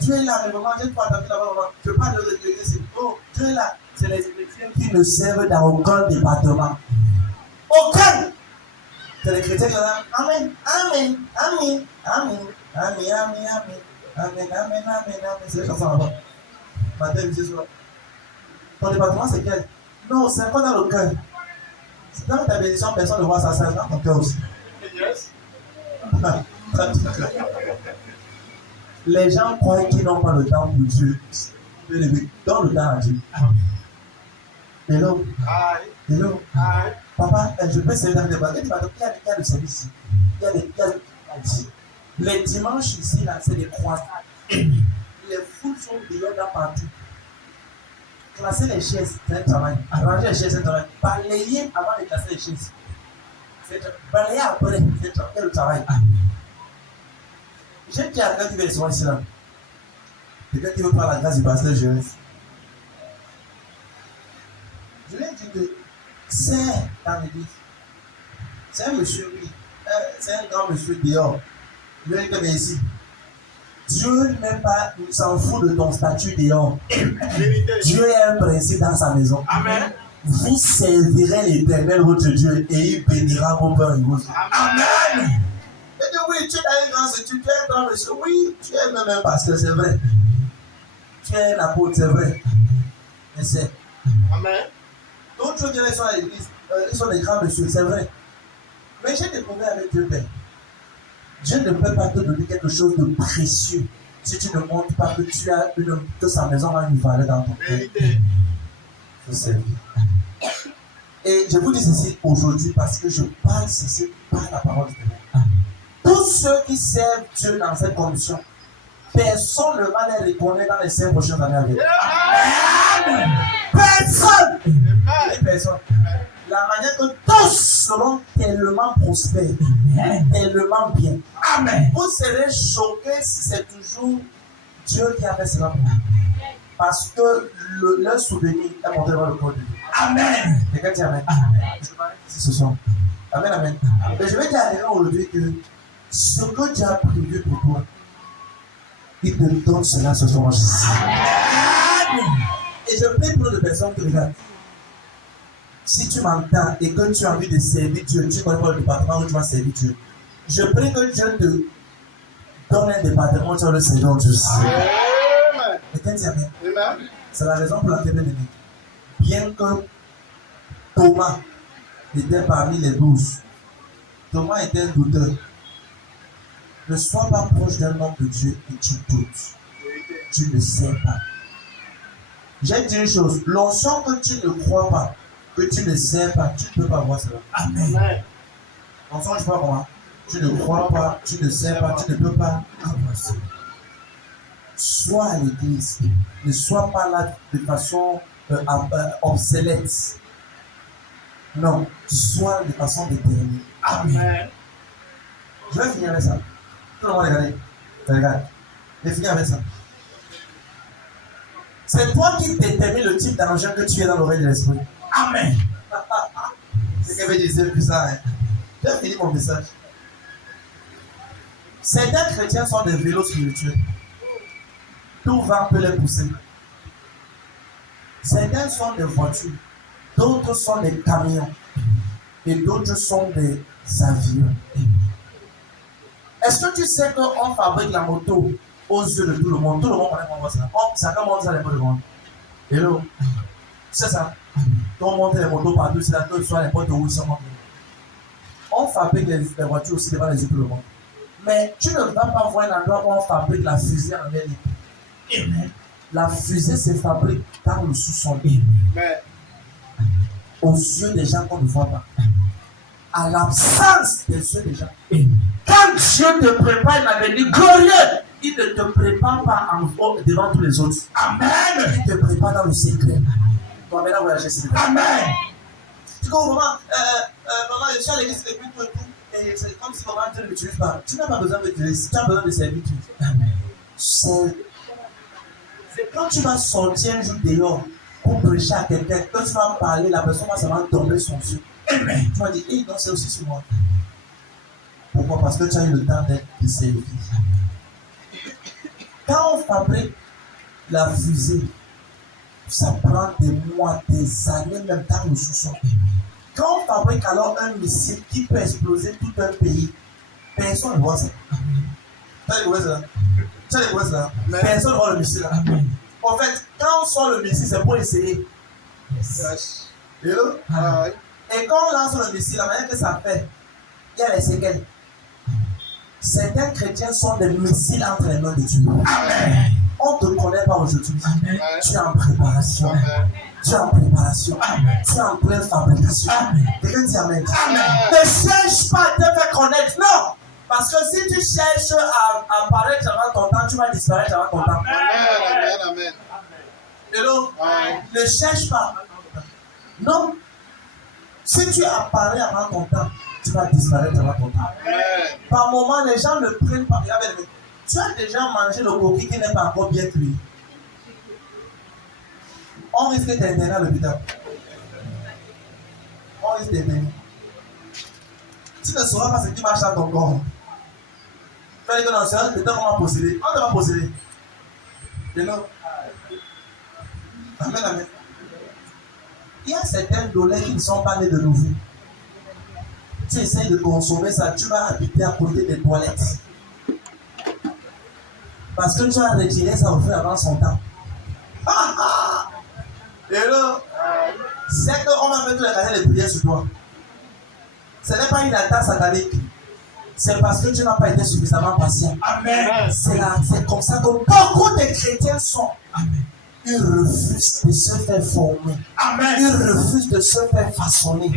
Dieu est là, mais maman, j'ai pas d'amis là-bas, maman. Je parle de l'église. Oh, Dieu est là. C'est les chrétiens qui ne servent dans aucun département. Aucun. C'est les chrétiens qui sont là. Amen. Amen. Amen. Amen. Amen. Amen. Amen. Amen. Amen. Amen. C'est les chansons là-bas. Matin, midi, soir. Ton département c'est quel? Non, c'est encore dans le cœur. Dans ta bénédiction, personne ne voit ça, c'est dans ton cœur aussi. Yes. Les gens croient qu'ils n'ont pas le temps pour Dieu. Dans le temps à Dieu. Hello. Hello. Papa, je peux servir dans les bagages. Il y a des services ici. Il y a des ici. Les dimanches ici, là, c'est des croix. Les foules sont dehors dans partout. Classer les chaises, c'est un travail. Arranger les chaises, c'est un travail. Balayer avant de classer les chaises. Balayer après, c'est le travail. J'ai dit à quelqu'un qui veut recevoir ici là. Quelqu'un qui veut prendre la grâce du pasteur Jésus. Je lui ai dit que c'est dans l'église. C'est un monsieur, oui. C'est un grand monsieur dehors. Je lui ai dit que mais ici. Dieu même pas s'en fout de ton statut dehors. Dieu a un principe dans sa maison. Amen. Vous servirez l'Éternel votre Dieu et il bénira vos pères et vos yeux. Amen. Et dit oui, tu es un grand monsieur, tu es un grand monsieur. Oui, tu es même un pasteur, c'est vrai. Tu es un apôtre, c'est vrai. Mais c'est. Amen. D'autres gens qui sont à l'église, ils sont des grands messieurs, c'est vrai. Mais j'ai découvert avec Dieu, Père. Dieu ne peut pas te donner quelque chose de précieux si tu ne montres pas que tu as que sa maison a une valeur dans ton cœur. Je sais. Et je vous dis ceci aujourd'hui parce que je parle ceci par la parole de Dieu. Tous ceux qui servent Dieu dans cette condition, personne ne va les reconnaître dans les 5 prochaines années à venir. Personne. Personne. La manière que tous seront tellement prospères, tellement bien. Amen. Vous serez choqués si c'est toujours Dieu qui a fait cela. Parce que leur souvenir est monté devant le corps de Dieu. Amen. Quelqu'un dit Amen. Je vais parler ici ce soir. Amen, Amen. Et je vais dire à l'élan aujourd'hui que ce que Dieu a prévu pour toi, il te donne cela ce soir. Amen. Et je prie pour les personnes qui regardent. Si tu m'entends et que tu as envie de servir Dieu, tu ne connais pas le département où tu vas servir Dieu. Je prie que Dieu te donne un département où tu vas le servir Dieu. Quelqu'un dit Amen. C'est la raison pour laquelle, bien que Thomas était parmi les 12, Thomas était un douteur. Ne sois pas proche d'un homme de Dieu et tu doutes. Tu ne sais pas. J'ai dit une chose, l'onction que tu ne crois pas, que tu ne sais pas, tu ne peux pas voir cela. Amen. L'onction, tu ne sais pas comment. Tu ne crois pas, tu ne sais pas, tu ne peux pas avoir cela. Sois à l'église, ne sois pas là de façon obsolète. Non, sois de façon déterminée. Amen. Je vais finir avec ça. Tout le monde regarde. Je vais finir avec ça. C'est toi qui détermine le type d'argent que tu es dans l'oreille de l'esprit. Amen. C'est ce que veut dire, c'est plus ça. Hein? J'ai fini mon message. Certains chrétiens sont des vélos spirituels. Tout vent peut les pousser. Certains sont des voitures, d'autres sont des camions et d'autres sont des avions. Est-ce que tu sais qu'on fabrique la moto aux yeux de tout le monde? Tout le monde connaît comment ça. Ça commence à les mots de monde. Hello. C'est ça. On monte les motos partout, c'est là que soit n'importe où ils sont montés. On fabrique les voitures aussi devant les yeux de tout le monde. Mais tu ne vas pas voir un endroit où on fabrique la fusée en l'air. Amen. La fusée se fabrique dans le sous-sol. Aux yeux des gens qu'on ne voit pas. À l'absence des yeux des gens. Quand Dieu te prépare un avenir glorieux, il ne te prépare pas devant tous les autres. Amen. Il te prépare dans le secret. Tu vas maintenant voyager. Amen. Tu comprends, maman, je suis à l'église depuis tout et tout. Et c'est comme si comment Dieu ne m'utilise pas. Tu n'as pas besoin de t'utiliser. Tu as besoin de servir. C'est quand tu vas sortir un jour dehors pour prêcher à quelqu'un, quand tu vas parler, la personne va savoir tomber son yeux. Amen. Tu vas dire, hey, non, c'est aussi sur moi. Pourquoi? Parce que tu as eu le temps d'être servi. Quand on fabrique la fusée, ça prend des mois, des années, même dans le sous-sol. Quand on fabrique alors un missile qui peut exploser tout un pays, personne ne voit ça. Tu as découvert ça? Tu as découvert ça? Personne ne voit le missile. En fait, quand on sort le missile, c'est pour essayer. Et quand on lance le missile, la manière que ça fait, il y a les séquelles. Certains chrétiens sont des missiles entre les mains de Dieu. Amen. On ne te connaît pas aujourd'hui. Amen. Tu es en préparation. Amen. Tu es en préparation. Amen. Tu es en pleine fabrication. Quelqu'un dit Amen. Amen. Ne cherche pas à te faire connaître. Non. Parce que si tu cherches à apparaître avant ton temps, tu vas disparaître avant ton temps. Amen. Amen. Hello. Ne cherche pas. Non. Si tu apparais avant ton temps, tu vas disparaître avant ton temps. Par moment, les gens ne prennent pas. Tu as déjà mangé le coquille qui n'est pas encore bien cuit. On risque d'interner à l'hôpital. On risque d'interner. Tu ne sauras pas ce qui marche dans ton corps. Tu vas dire que non, c'est peut-être qu'on va posséder. On ne va posséder. Et non. Amen, amen. Il y a certaines douleurs qui ne sont pas nées de nouveau. Tu essaies de consommer ça, tu vas habiter à côté des toilettes. Parce que tu as retiré ça au feu avant son temps. Et là, c'est qu'on va mettre la carrière de prière sur toi. Ce n'est pas une attaque satanique. C'est parce que tu n'as pas été suffisamment patient. Amen. C'est comme ça que beaucoup de chrétiens sont. Amen. Ils refusent de se faire former. Amen. Ils refusent de se faire façonner.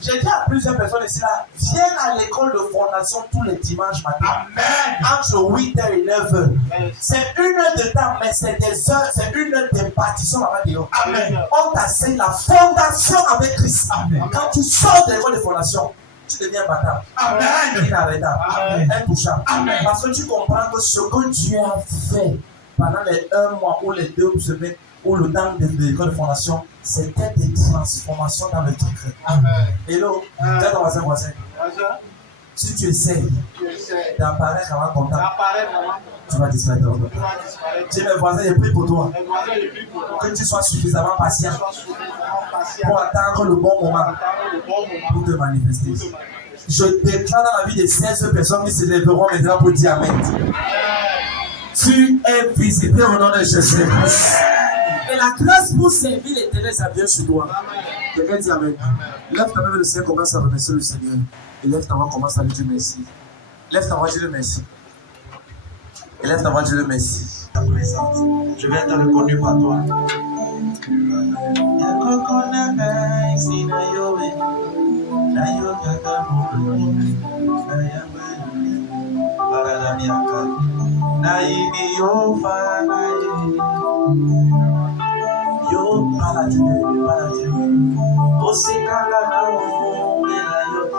J'ai dit à plusieurs personnes ici là, viens à l'école de fondation tous les dimanches matin. Amen. Entre 8h et 9h. C'est une heure de temps, mais c'est des heures, c'est une heure d'impartition là-bas dehors. Amen. On t'enseigne la fondation avec Christ. Amen. Quand tu sors de l'école de fondation, tu deviens bâtard. Amen. Inarrêtable. Intouchable. Amen. Parce que tu comprends que ce que Dieu a fait pendant les 1 mois ou les 2 semaines ou le temps de l'école de fondation, c'était des transformations dans le truc. Amen. Hello, dis à ton voisin. Si tu essayes d'apparaître avant ton temps, tu vas disparaître. Dis mes voisins, j'ai pris pour toi. Que tu sois suffisamment patient pour attendre le bon moment pour te manifester. Je déclare dans la vie de 16 personnes qui se lèveront maintenant pour dire Amen. Tu es visité au nom de Jésus. Et la grâce pour servir l'Éternel, ça vient sur toi. Quelqu'un dit Amen. Lève ta main vers le Seigneur, commence à remercier le Seigneur. Et lève ta main, commence à lui dire merci. Lève ta main, dis-le merci. Et lève ta main, dis-le merci. Ta présence, je vais être reconnu par toi.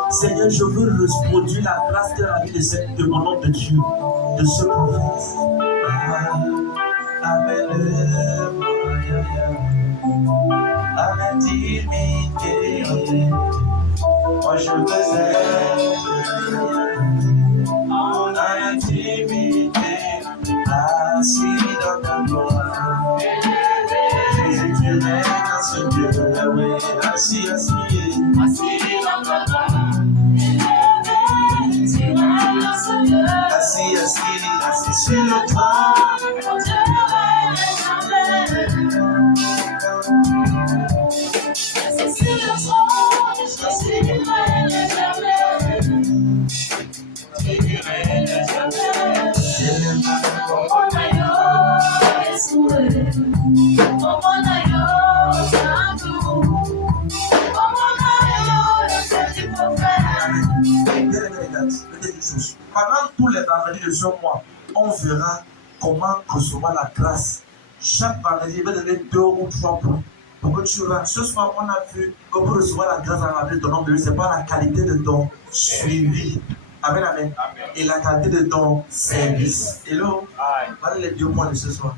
Seigneur, je veux reproduire la grâce de la vie de mon nom de Dieu, de ce prophète. Amen. Amen. Moi je veux être en intimité, assis dans ta gloire. Jésus, tu règnes dans ce Dieu, oui, assis dans ta gloire. Assis sur le trône, mon Dieu règne jamais. Assis sur le trône, Jésus règne jamais. Tu règnes jamais. Pendant tous les vendredis de ce mois, on verra comment recevoir la grâce. Chaque vendredi, il va donner 2 ou 3 points pour que tu rentres. Ce soir, on a vu que pour recevoir la grâce dans la vie de ton nom de Dieu, ce n'est pas la qualité de ton suivi. Amen, amen. Et la qualité de ton service. Hello. Voilà les 2 points de ce soir.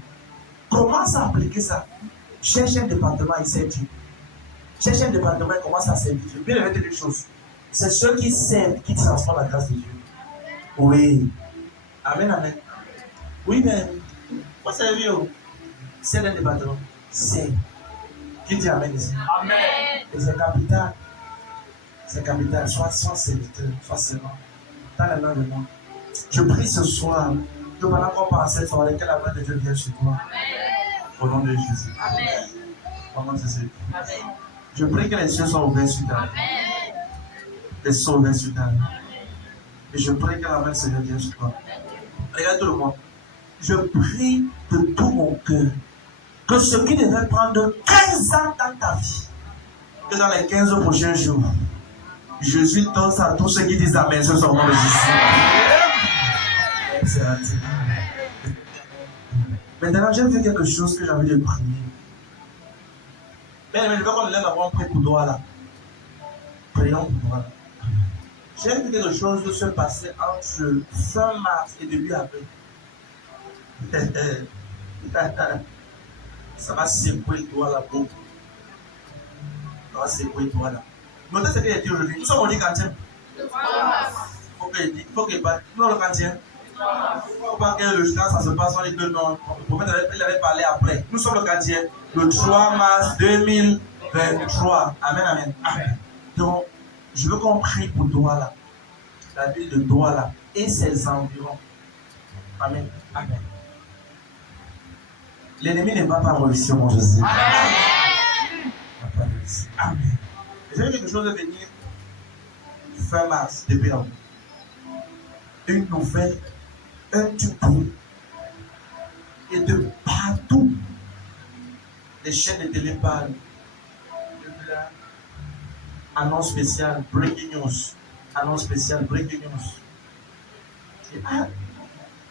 Commence à appliquer ça. Cherche un département, il sert Dieu. Cherche un département et commence à servir Dieu. Bien répéter des choses. C'est ceux qui servent qui transforment la grâce de Dieu. Oui. Amen, amen. Oui, mais faut servir. C'est un département. C'est. Qui dit amen ici? Amen. Et c'est capital. C'est capital. Sois serviteur. Sois servant. Dans le nom de moi. Je prie ce soir que pendant qu'on parle cette soirée, que la main de Dieu vienne sur toi. Au nom de Jésus. Amen. Au nom de Jésus. Amen. Je prie que les cieux soient ouverts sur ta vie. Les cieux soient ouverts sur ta vie. Et je prie que la main de Seigneur vienne sur toi. Regarde tout le monde. Je prie de tout mon cœur que ce qui devait prendre 15 ans dans ta vie, que dans les 15 prochains jours, Jésus donne ça à tous ceux qui disent Amen ce soir au nom de Jésus. Excellent. Maintenant, j'ai vu quelque chose que j'ai envie de prier. Mais je veux qu'on lève avant de prier pour toi là. Prions pour toi là. J'ai vu quelque chose se passer entre fin mars et début avril. Ça va secouer toi là, beau. Ça va secouer toi là. Notez ce qu'il a dit aujourd'hui. Nous sommes au 10 quantième. Faut qu'il parte. Non, le quantième. Il ne faut pas que le temps ça se passe. On dit que non. Le prophète il avait parlé après. Nous sommes le quantième. Le 3 mars 2023. Amen, amen. Amen. Donc, je veux qu'on prie pour Douala. La ville de Douala et ses environs. Amen. Amen. L'ennemi ne va pas réussir, mon Jésus. Amen. Amen. J'ai quelque chose de venir fin mars, depuis avril. Une nouvelle, un tuto. Et de partout, les chaînes de télé parlent. Annonce spéciale, breaking news. Annonce spéciale, breaking news.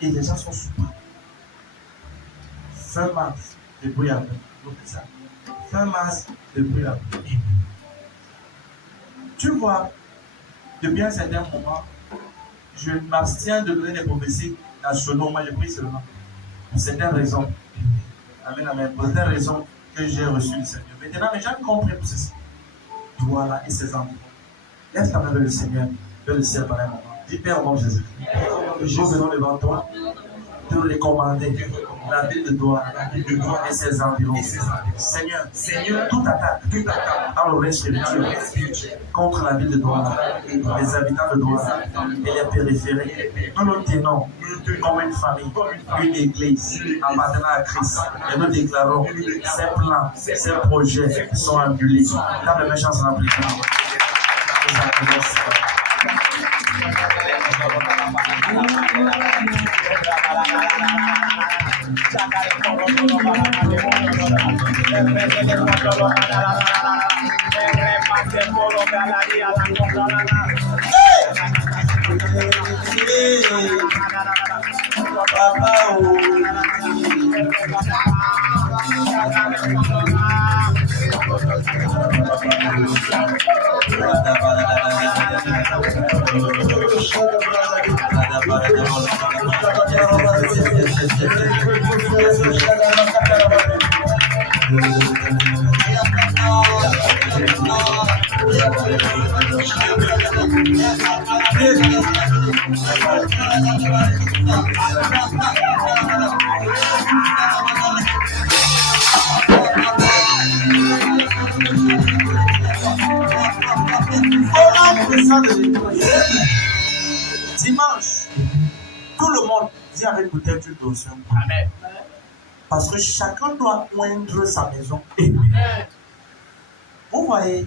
Et les gens sont surpris. Fin mars, depuis avril. Ça. Fin mars, depuis avril. Tu vois, depuis un certain moment, je m'abstiens de donner des prophéties nationaux. Moi, je prie seulement. Pour certaines raisons. Amen, amen. Pour certaines raisons que j'ai reçues du Seigneur. Maintenant, mais j'ai compris pour ceci. Voilà, et ses environ. Lève ta main vers le Seigneur, vers le ciel par un moment. Dis Père au nom de Jésus. Nous venons devant toi, te recommander la ville de Douala et ses environs. Seigneur, toute attaque dans l'oreille spirituelle contre la ville de Douala, les habitants de Douala et les périphériques. Nous nous tenons comme une famille, une église, appartenant à Christ. Et nous déclarons ces plans, ces projets sont annulés. Dans les méchants en appliquant. Dimanche, tout le monde dit avec peut-être une notion. Amen. Parce que chacun doit oindre sa maison. Amen. Vous voyez,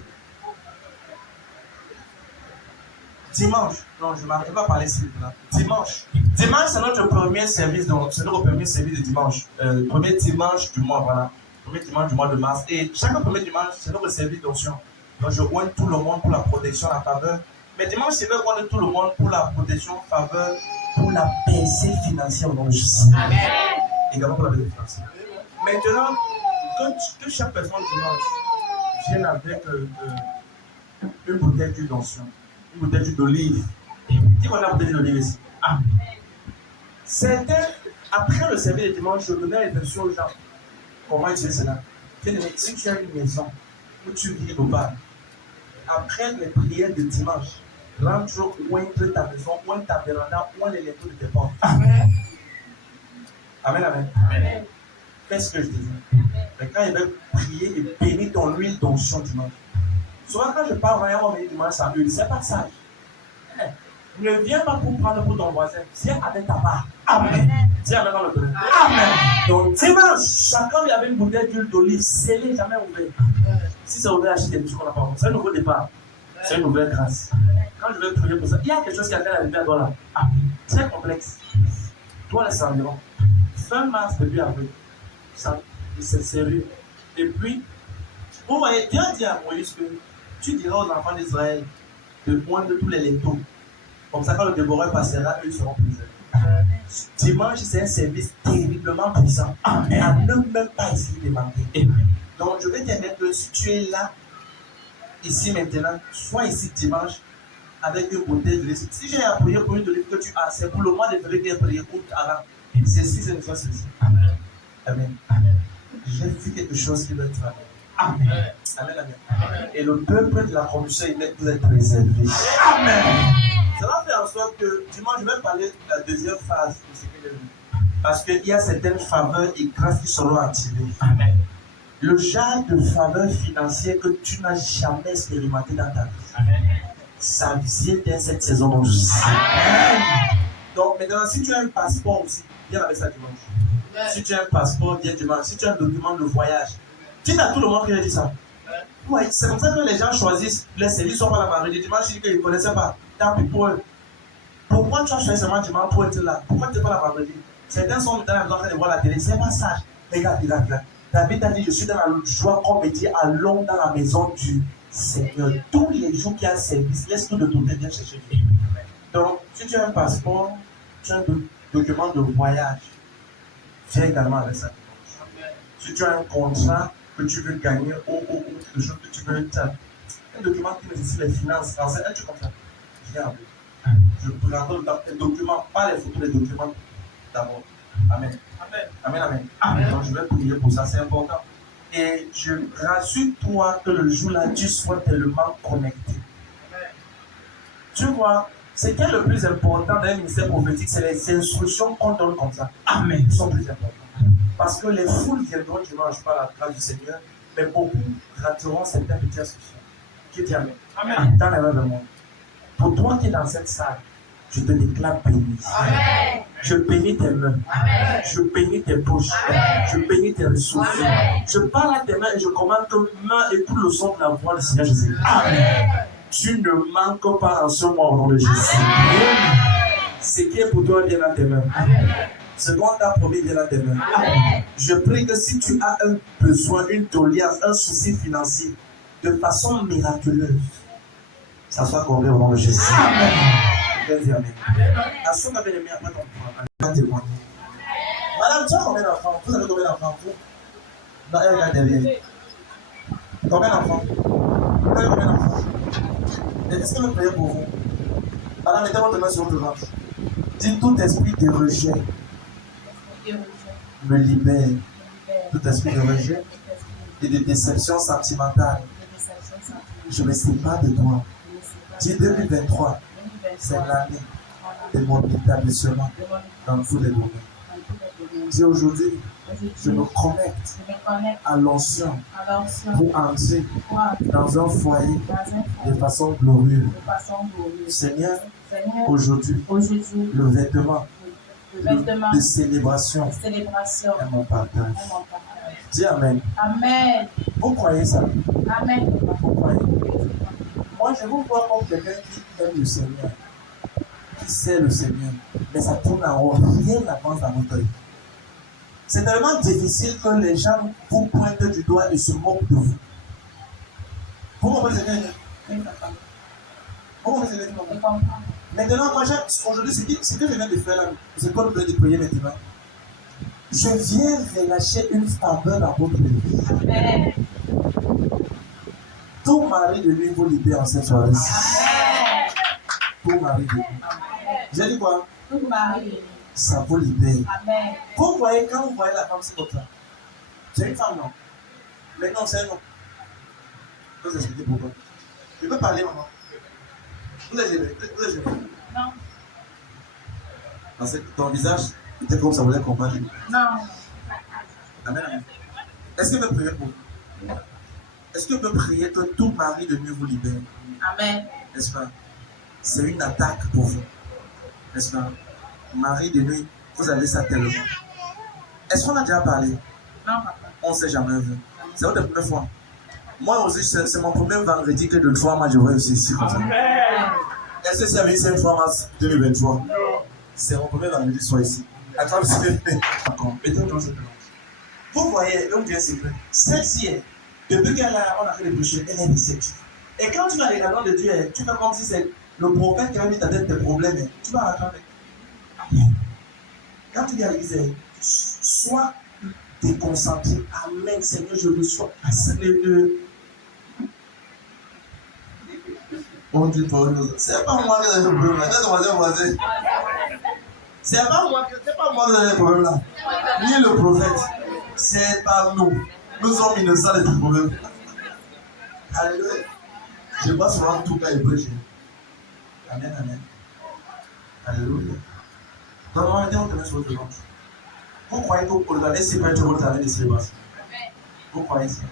dimanche, non, je ne vais pas parler ici. Dimanche, c'est notre premier service, c'est notre premier service de dimanche. Premier dimanche du mois, voilà. Premier dimanche du mois de mars. Et chaque premier dimanche, c'est notre service d'onction. Donc je oigne tout le monde pour la protection, la faveur. Mais dimanche, c'est vrai qu'on est tout le monde pour la protection, faveur, pour la percée financière au nom de Jésus. Amen. Également pour la percée financière. Maintenant, que chaque personne dimanche vienne avec une bouteille d'huile d'onction, une bouteille d'huile d'olive. Qui va la bouteille d'olive ici? Ah. Certains, après le service de dimanche, je donnais l'intention aux gens. Comment utiliser cela? Si tu as une maison où tu vis au bar, après les prières de dimanche, rentre oindre ta maison, oindre ta véranda, oindre les linteaux de tes portes. Amen. Amen, amen. Amen. Fais ce que je te dis. Mais quand il va prier et bénir ton huile d'onction dimanche. Souvent quand je parle vraiment au milieu dimanche sans huile, c'est pas sage. Ne viens pas pour prendre pour ton voisin, viens avec ta part. Amen. Dis amen dans le domaine. Amen. Donc dimanche, chacun il y avait une bouteille d'huile d'olive scellée, jamais ouverte. Si c'est ouvert, achetez des trucs qu'on n'a pas compris. C'est un nouveau départ. C'est une nouvelle grâce. Quand je vais prier pour ça, il y a quelque chose qui a fait arriver à toi là. Très complexe. Toi, laisse environ. Fin mars, début avril. C'est sérieux. Et puis, vous voyez, Dieu dit à Moïse que tu diras aux enfants d'Israël de poindre tous les linteaux. Comme ça, quand le dévoreur passera, eux seront prisonniers. Dimanche, c'est un service terriblement puissant. Amen. À ne même pas essayer de manquer. Donc, je vais te mettre que si tu es là, ici maintenant, sois ici dimanche avec une bouteille d'huile. Si j'ai à prier pour une de que tu as, c'est pour le mois de février que tu as prié pour avant. C'est si, c'est une chose, c'est ici. Amen. Amen. Amen. J'ai vu quelque chose qui va être amen. Amen. Amen. Amen. Et le peuple de la commission, vous êtes préservé. Amen. Ça va faire en sorte que dimanche, je vais parler de la deuxième phase de ce que j'ai vu. Parce qu'il y a certaines faveurs et grâces qui seront activées. Amen. Le genre de faveur financière que tu n'as jamais expérimenté dans ta vie. Amen. Ça vient dès cette saison dont je sais. Amen. Donc maintenant, si tu as un passeport aussi, viens avec ça dimanche. Amen. Si tu as un passeport, viens dimanche. Si tu as un document de voyage, dis à tout le monde qui a dit ça. Oui, c'est comme ça que les gens choisissent les services sont pas la vendredi. Dimanche, ils disent qu'ils ne connaissaient pas. Tant pis pour eux. Pourquoi tu as choisi seulement dimanche pour être là? Pourquoi tu n'es pas la vendredi? Certains sont dans la maison en train de voir la télé. C'est pas sage. Regarde. David a dit, je suis dans la joie, comme il dit, allons dans la maison du Seigneur. Tous les jours qu'il y a service, laisse tout de tourner, viens chercher Dieu. Donc, si tu as un passeport, tu as un document de voyage, viens également avec ça. Si tu as un contrat que tu veux gagner ou quelque chose que tu veux faire, un document qui nécessite les finances, un truc comme ça, viens avec. Je prends le document, pas les photos, les documents d'abord. Amen. Amen. Donc je vais prier pour ça, c'est important. Et je rassure-toi que le jour-là, tu sois tellement connecté. Amen. Tu vois, ce qui est le plus important dans un ministère prophétique, c'est les instructions qu'on donne comme ça. Amen. Ils sont plus importants. Parce que les foules viendront dimanche par la grâce du Seigneur, mais beaucoup rateront certaines petites instructions. Qui dit Amen. Amen. Dans les mains de moi. Pour toi qui es dans cette salle, je te déclare béni. Amen. Je bénis tes mains. Amen. Je bénis tes bouches. Amen. Je bénis tes ressources. Amen. Je parle à tes mains et je commande que main et tout le son de la voix du Seigneur Jésus. Amen. Tu ne manques pas en ce mois au nom de Jésus. Amen. Ce qui est pour toi vient dans tes mains. Amen. Ce qu'on t'a promis vient dans tes mains. Amen. Je prie que si tu as un besoin, une doléance, un souci financier, de façon miraculeuse, ça soit comblé au nom de Jésus. Amen. Amen. Assume avec les mains après ton témoin. Madame, tu as combien d'enfants? Vous avez combien d'enfants? Non, elle regarde derrière. Combien d'enfants? Vous avez combien d'enfants? Est-ce que vous priez pour vous? Madame, mettez votre main sur votre ventre. Dites tout esprit de rejet me libère. Tout esprit de rejet et de déception sentimentale. Je me sépare de toi. Dis 2023. C'est l'année de mon établissement dans tous les domaines. Dis aujourd'hui, je me connecte à l'onction pour entrer dans un foyer de façon glorieuse. Seigneur, aujourd'hui, le vêtement de célébration est mon partage. Dis Amen. Amen. Vous croyez ça? Amen. Vous croyez? Moi, je vous vois comme quelqu'un qui aime le Seigneur, qui sait le Seigneur, mais ça tourne en rond, rien n'avance dans votre vie. C'est tellement difficile que les gens vous pointent du doigt et se moquent de vous. Vous comprenez ce que je dis? Vous comprenez ce que je dis? Maintenant, moi, aujourd'hui, ce que je viens de faire là, c'est quoi le besoin de prier maintenant? Je viens relâcher une faveur dans votre vie. Amen. Tout mari de lui vous libère en cette soirée. Tout mari de lui. J'ai dit quoi? Tout mari. Ça vous libère. Amen. Vous voyez, quand vous voyez la femme, c'est comme ça. C'est une femme, non? Mais non, c'est un homme. Vous expliquez pourquoi. Je peux parler, maman. Vous êtes gêné. Non. Parce que ton visage était comme ça, vous voulez comprendre. Non. Amen, amen. Est-ce que vous priez pour vous? Est-ce que vous priez que tout mari de nuit vous libère? Amen. N'est-ce pas? C'est une attaque pour vous. N'est-ce pas? Mari de nuit, vous avez ça tellement. Est-ce qu'on a déjà parlé? Non, papa. On ne s'est jamais vu. C'est votre première fois. Moi aussi, c'est mon premier vendredi que de 3 mois je vois aussi ici comme ça. Est-ce que c'est avec 5 mars 2023? C'est mon premier vendredi soit ici. Attends, mettez-vous cette langue. Vous voyez, donc bien c'est vrai. Celle-ci, depuis qu'elle a, on a fait les péchés, elle est réceptive. Et quand tu as les canons de Dieu, tu fais comme si c'est le prophète qui a mis ta tête tes problèmes. Tu vas attendre. Quand tu dis à l'église, sois déconcentré. Amen, Seigneur, je reçois. On dit pas autre chose. C'est pas moi qui ai le problème là. C'est pas moi qui ai le problème là. Ni le prophète. C'est pas nous. Nous sommes innocents de tout problème. Alléluia. Je vois souvent tout cas hébreu chez nous. Amen, amen. Alléluia. Dans le moment où on te met sur le ventre, vous croyez que pour regarder si peut être votre année de célébration? Vous croyez ça?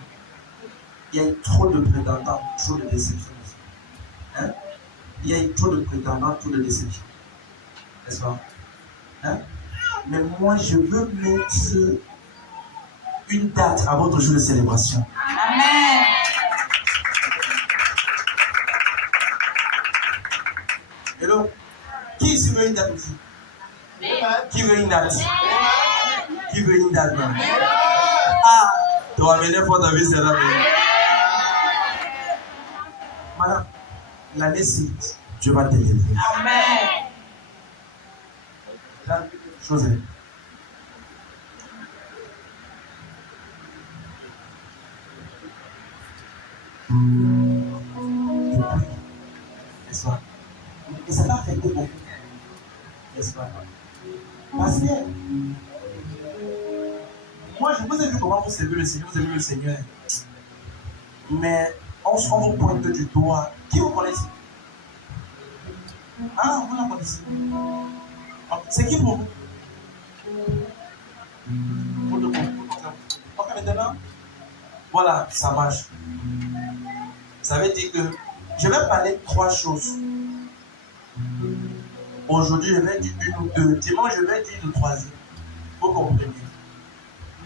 Il y a eu trop de prétendants, trop de déceptions. Hein? Il y a eu trop de prétendants, trop de déceptions. N'est-ce pas? Hein? Mais moi, je veux mettre une date à votre jour de célébration. Amen. Hello? Qui ici veut une date aussi? Qui veut une date? Qui veut une date? Non? Ah! Tu vas venir pour ta vie, c'est là. Madame, l'année-ci, Dieu va t'élever. Amen. La chose est. N'est-ce pas? Et ça va affecter beaucoup. N'est-ce pas? Parce que moi, je vous ai vu comment vous servez le Seigneur, vous avez vu le Seigneur. Mais on vous pointe du doigt. Qui vous connaissez? Ah, vous la connaissez. C'est qui pour vous? Pour le compte. Ok, maintenant, voilà, ça marche. Ça veut dire que je vais parler de 3 choses. Aujourd'hui, je vais dire 1 ou 2. Dimanche, je vais dire le 3e. Vous comprenez?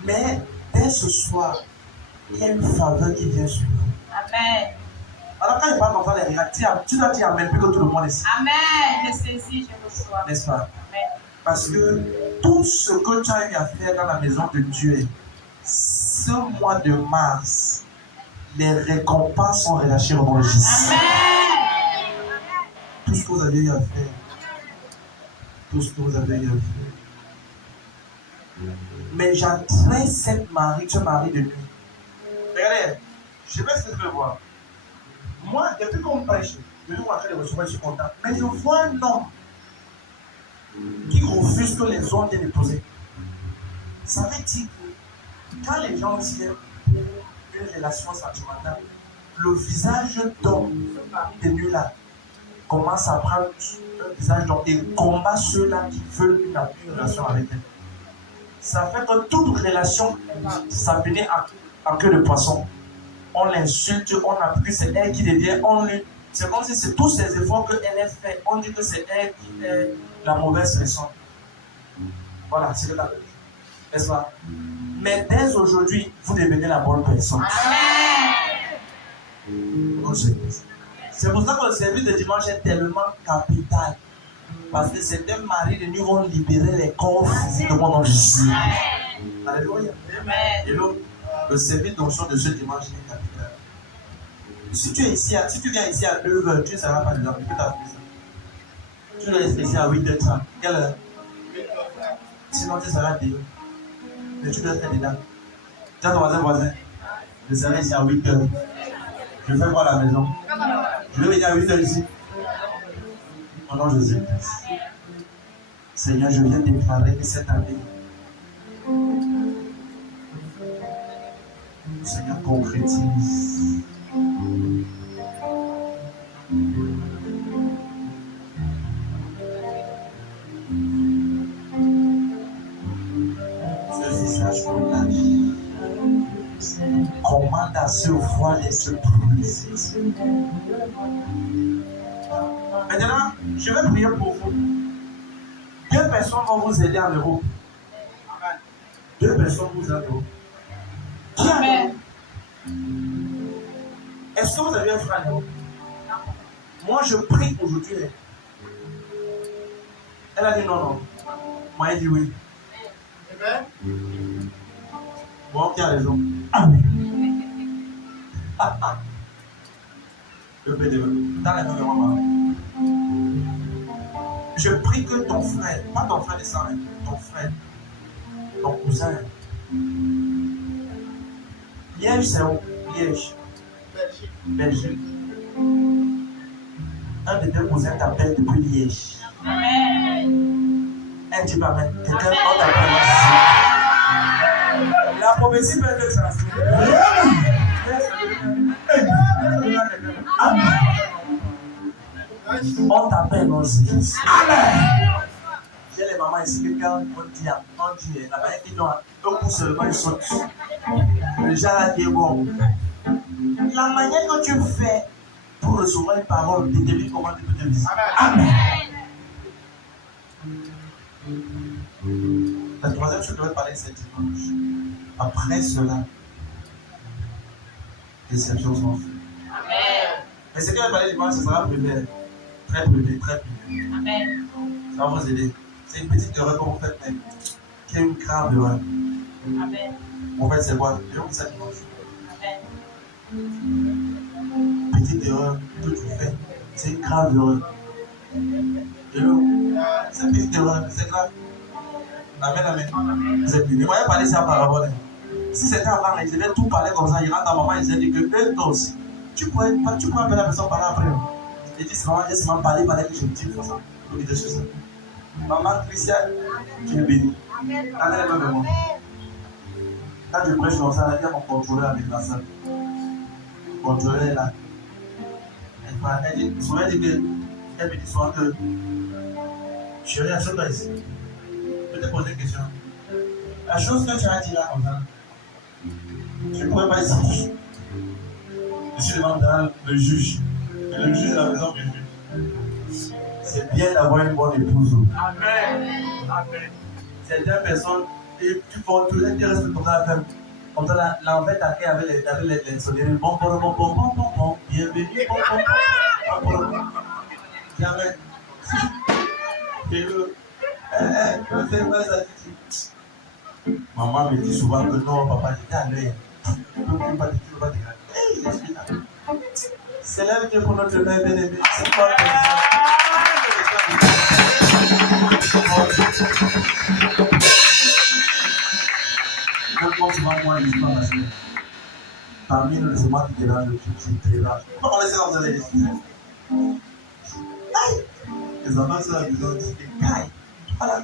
Mais dès ce soir, il y a une faveur qui vient sur nous. Amen. Alors, quand il parle comme ça, les regards, tu dois dire Amen, plus que tout le monde ici. Amen. Je saisis, je reçois. N'est-ce pas? Amen. Parce que tout ce que tu as eu à faire dans la maison de Dieu, ce mois de mars, les récompenses sont relâchées au nom de Jésus. Amen. Tout ce que vous avez eu à faire. Tout ce que vous avez eu à faire. Mais j'entrais ce mari de nuit. Regardez, je sais pas ce que je veux voir. Moi, depuis qu'on me prêche, je suis en train de recevoir, je suis content. Mais je vois un homme qui refuse que les hommes viennent déposer. Ça veut dire que quand les gens viennent pour une relation sentimentale, le visage d'homme de nuit là commence à prendre un visage d'homme et combat ceux-là qui veulent une relation avec elle. Ça fait que toute relation, ça venait en queue de poisson. On l'insulte, on appuie, c'est elle qui devient, c'est comme si c'est tous ces efforts qu'elle a fait. On dit que c'est elle qui est la mauvaise personne. Voilà, c'est la vérité. N'est-ce pas? Mais dès aujourd'hui, vous devenez la bonne personne. Amen. C'est pour ça que le service de dimanche est tellement capital. Parce que c'est un mari de nous vont libérer les corps physiquement dans Jésus. Alléluia. Et donc, le service d'onction de ce dimanche est capital. Si tu viens ici à 9h, tu ne seras pas dedans. Tu restes ici à 8h30. Quelle heure? Sinon, tu seras dehors. Mais tu dois être dedans. Dis à ton voisin, je serai ici à 8 h. Je fais quoi à la maison? Je vais venir à 8 h ici. Au nom de Jésus. Seigneur, je viens déclarer que cette année, Seigneur, concrétise. Ce visage pour la vie. Commande à ce voile d'être brisé. Maintenant, je vais prier pour vous. 2 personnes vont vous aider en Europe. 2 personnes vous aideront. Amen. Est-ce que vous avez un frère en Europe? Moi, je prie aujourd'hui. Elle a dit non. Moi, elle dit oui. Bon, qui a raison? Amen. Le PDE. Dans la vie, maman. Je prie que ton frère, pas ton frère de sang, ton frère, ton cousin. Liège, c'est où? Liège. Belgique. Un de tes cousins t'appelle depuis Liège. Un dit pas, mais quelqu'un d'autre t'appelle aussi. La prophétie peut être transmise. On t'appelle aussi. Amen. J'ai les mamans ici, quelqu'un dit, la manière qui donne un coup seulement, ils sautent. Le genre là qui est bon. La manière que tu fais pour recevoir une parole détermine comment tu peux te vivre. Amen. La troisième chose que je vais parler, c'est dimanche. Après cela, déceptions sont faites. Amen. Mais ce que je vais parler dimanche, ce sera privé. Très privé, très privé. Amen. Ça va vous aider. C'est une petite erreur que vous faites, mais qui est une grave erreur. Amen. En fait, c'est quoi? Je vais vous dire ça dimanche. Amen. Petite erreur que tu fais, c'est une grave erreur. C'est une petite erreur, c'est grave. Amen, amen. Vous êtes bénis. Moi, je vais parler ça par parabole. Si c'était avant, ils devaient tout parler comme ça. Il rentre à maman, ils disaient que toi aussi. Tu peux appeler la personne parler après. Et dis, c'est maman, laisse-moi parler pendant que je me dis, il faut ça. Il faut dire sur ça. Maman Christiane, tu es bénie. Quand elle est même moi. Quand je prêche comme ça, il y a mon contrôleur avec la salle. Le contrôleur est là. Elle dit, souvent, elle me dit souvent que chérie, achète-toi ici. Je vais te poser une question. La chose que tu as dit là, comme ça, tu ne pourrais pas ici. Je suis devant le juge. Et le juge est la maison du juge. C'est bien d'avoir une bonne épouse. Amen. Amen. Certaines personnes, tu vois, tu restes comme ça la femme. Comme ça, l'envers t'accueille avec les sonneries. Bon, bienvenue, bon. Jamais. Maman me dit souvent que non, papa, j'étais à l'œil. Tu ne peux pas dire. C'est là que pour notre mère bien-aimée. C'est quoi souvent, moi, je ne dis pas parce que parmi nous, c'est moi qui dérange le truc, c'est dérange. Pourquoi on laisse dans un église? Les enfants sont à la maison, ils disent que voilà.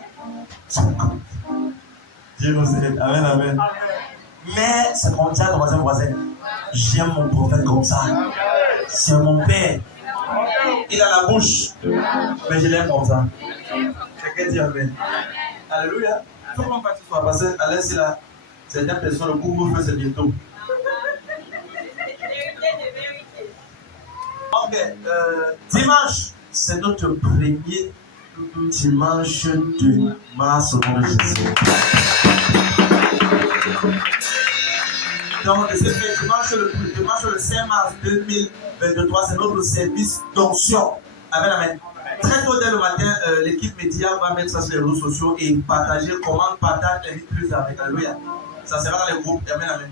Dieu nous aide. Amen, amen. Mais c'est comme ça, ton voisin. J'aime mon prophète comme ça. C'est mon père. Il a la bouche, mais je l'aime comme ça. Quelqu'un dit amen. Alléluia. Il faut qu'on fasse ça parce que à l'aise, là, certaines personnes, le couvre-feu, c'est bientôt. Ok, dimanche, c'est notre premier dimanche de mars au nom de Jésus. Donc, ce dimanche le 5 mars 2023, c'est notre service d'onction. Amen, amen. Très tôt dès le matin, l'équipe média va mettre ça sur les réseaux sociaux et partager comment partager les plus avec. Alléluia. Ça sera dans les groupes. Amen, amen.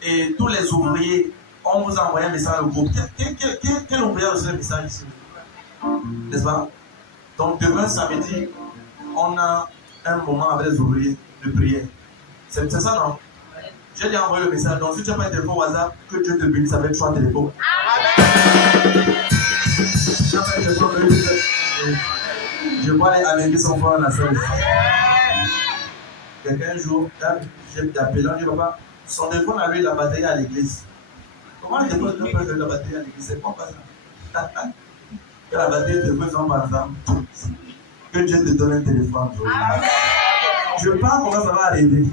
Et tous les ouvriers, on vous a envoyé un message dans le groupe. Quel ouvrier a reçu le message ici? N'est-ce pas? Donc, demain samedi, on a un moment avec les ouvriers de prière. C'est ça, non? J'ai déjà envoyé le message. Donc, si tu n'as pas un téléphone WhatsApp, que Dieu te bénisse avec 3 téléphones. Je vois les Américains sont forts dans la salle. Quelqu'un un jour, j'ai appelé, on dit papa, son téléphone a lui la batterie à l'église. Comment le téléphone peut faire la batterie à l'église? C'est pas ça. Que la batterie te peut faire par exemple. Que Dieu te donne un téléphone. Amen. Je pense comment ça va arriver.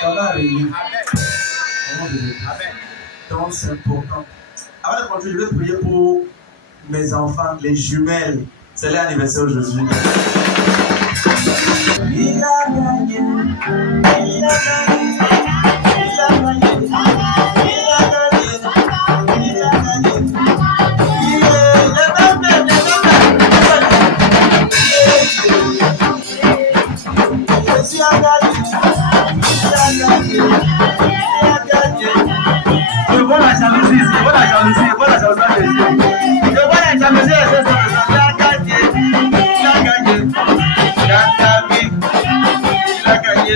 Ça va arriver. Donc c'est important. Avant de continuer, je vais prier pour mes enfants, les jumelles. C'est l'anniversaire aujourd'hui. Il a gagné. Il a gagné. Il a gagné. Il a gagné. Il a gagné. Je vois la jalousie, je vois la jalousie, je vois la jalousie. Je vois la jalousie, il a gagné, il a gagné, il a gagné, il a gagné.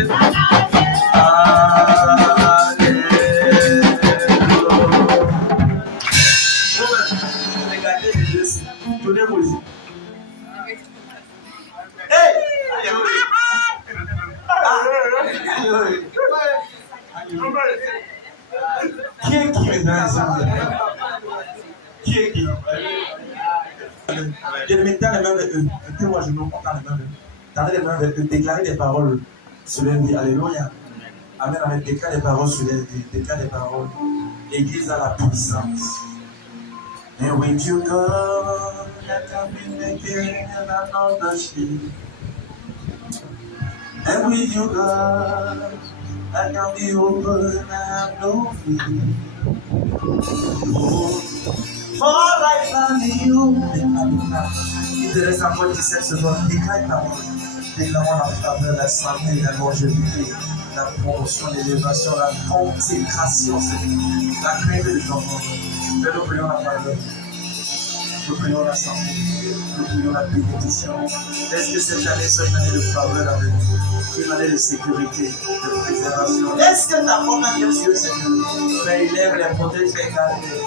Regardez les deux, donnez-moi ici. Qui est qui maintenant? Qui est qui? Je mets dans les mains de eux. Mettez-moi, je me montre dans les mains de eux. Dans les mains de eux, déclarez des paroles sur leur vie. Alléluia. Amen. Amen. Déclarez des paroles sur leur vie. Déclarez des paroles. L'église a la puissance. And when you go, let them be making another sheep. And when you go, I can be open, I have no fear. For I found you. Il te reste encore 17 secondes. Déclare ta parole. Déclarons la faveur, la santé, la longévité, la promotion, l'élévation, la consécration, la crainte de ton nom. Nous prions la faveur. Nous prions la santé. Nous prions la bénédiction. Est-ce que cette année soit une année de faveur avec nous? Une année de sécurité, de préservation. Est-ce que ta femme a Dieu, Seigneur? Mais il aime les protéger et garder.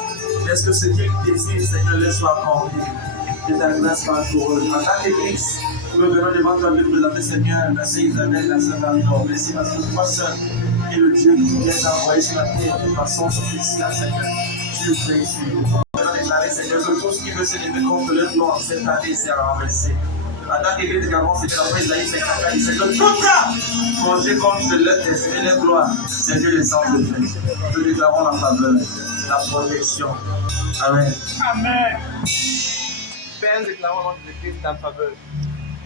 Est-ce que ce qu'il désire, Seigneur, le soit accordé? Que ta grâce soit pour eux. En tant qu'Église, nous venons devant toi de présenter, Seigneur, la sœur Isabelle, la sœur Marie-Laure. Merci parce que toi seul est le Dieu qui vient t'envoyer sur la terre de façon spéciale, Seigneur. Tu es précieux. Nous allons déclarer, Seigneur, que tout ce qui veut s'élever contre le plan cette année s'est renversé. En tant qu'Église de Gabon, Seigneur, après Isaïe 54, il Seigneur, tout cas, manger comme je l'ai testé, les gloires, c'est Dieu les sens de fait. Nous déclarons la faveur, la protection. Amen. Amen. Père, déclarons notre Église ta faveur.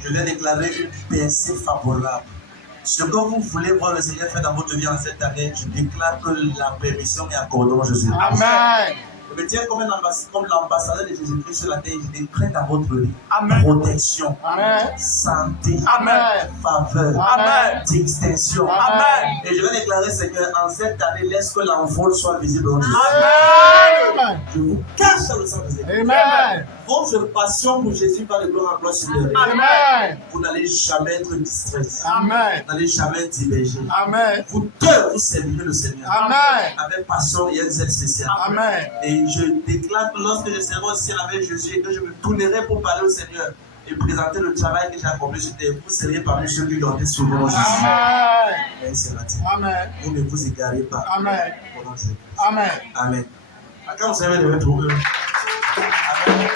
Je vais déclarer une percée favorable. Ce que vous voulez voir le Seigneur faire dans votre vie en cette année, je déclare que la permission est accordée en Jésus. Amen. Je me tiens comme l'ambassadeur de Jésus-Christ sur la terre, je déclare dans votre vie. Amen. Protection, Amen. santé, Amen. faveur, Amen. distinction. Amen. Et je vais déclarer, Seigneur, en cette année, laisse que l'envol soit visible en Jésus. Amen. Je vous cache dans le sang de Jésus. Amen. Votre passion pour Jésus va de gloire en gloire supérieure. Amen. Vous n'allez jamais être distrait. Amen. Vous n'allez jamais être divergé. Amen. Vous deux, vous servirez le Seigneur. Amen. Avec passion et un zèle spécial. Amen. Et je déclare que lorsque je serai au ciel avec Jésus et que je me tournerai pour parler au Seigneur et présenter le travail que j'ai accompli sur terre, vous serez parmi ceux qui ont été sauvés en Jésus. Amen. Amen. Vous ne vous égarez pas. Amen. Pendant Jésus. Amen. Amen. Quand vous savez lever pour eux. Amen.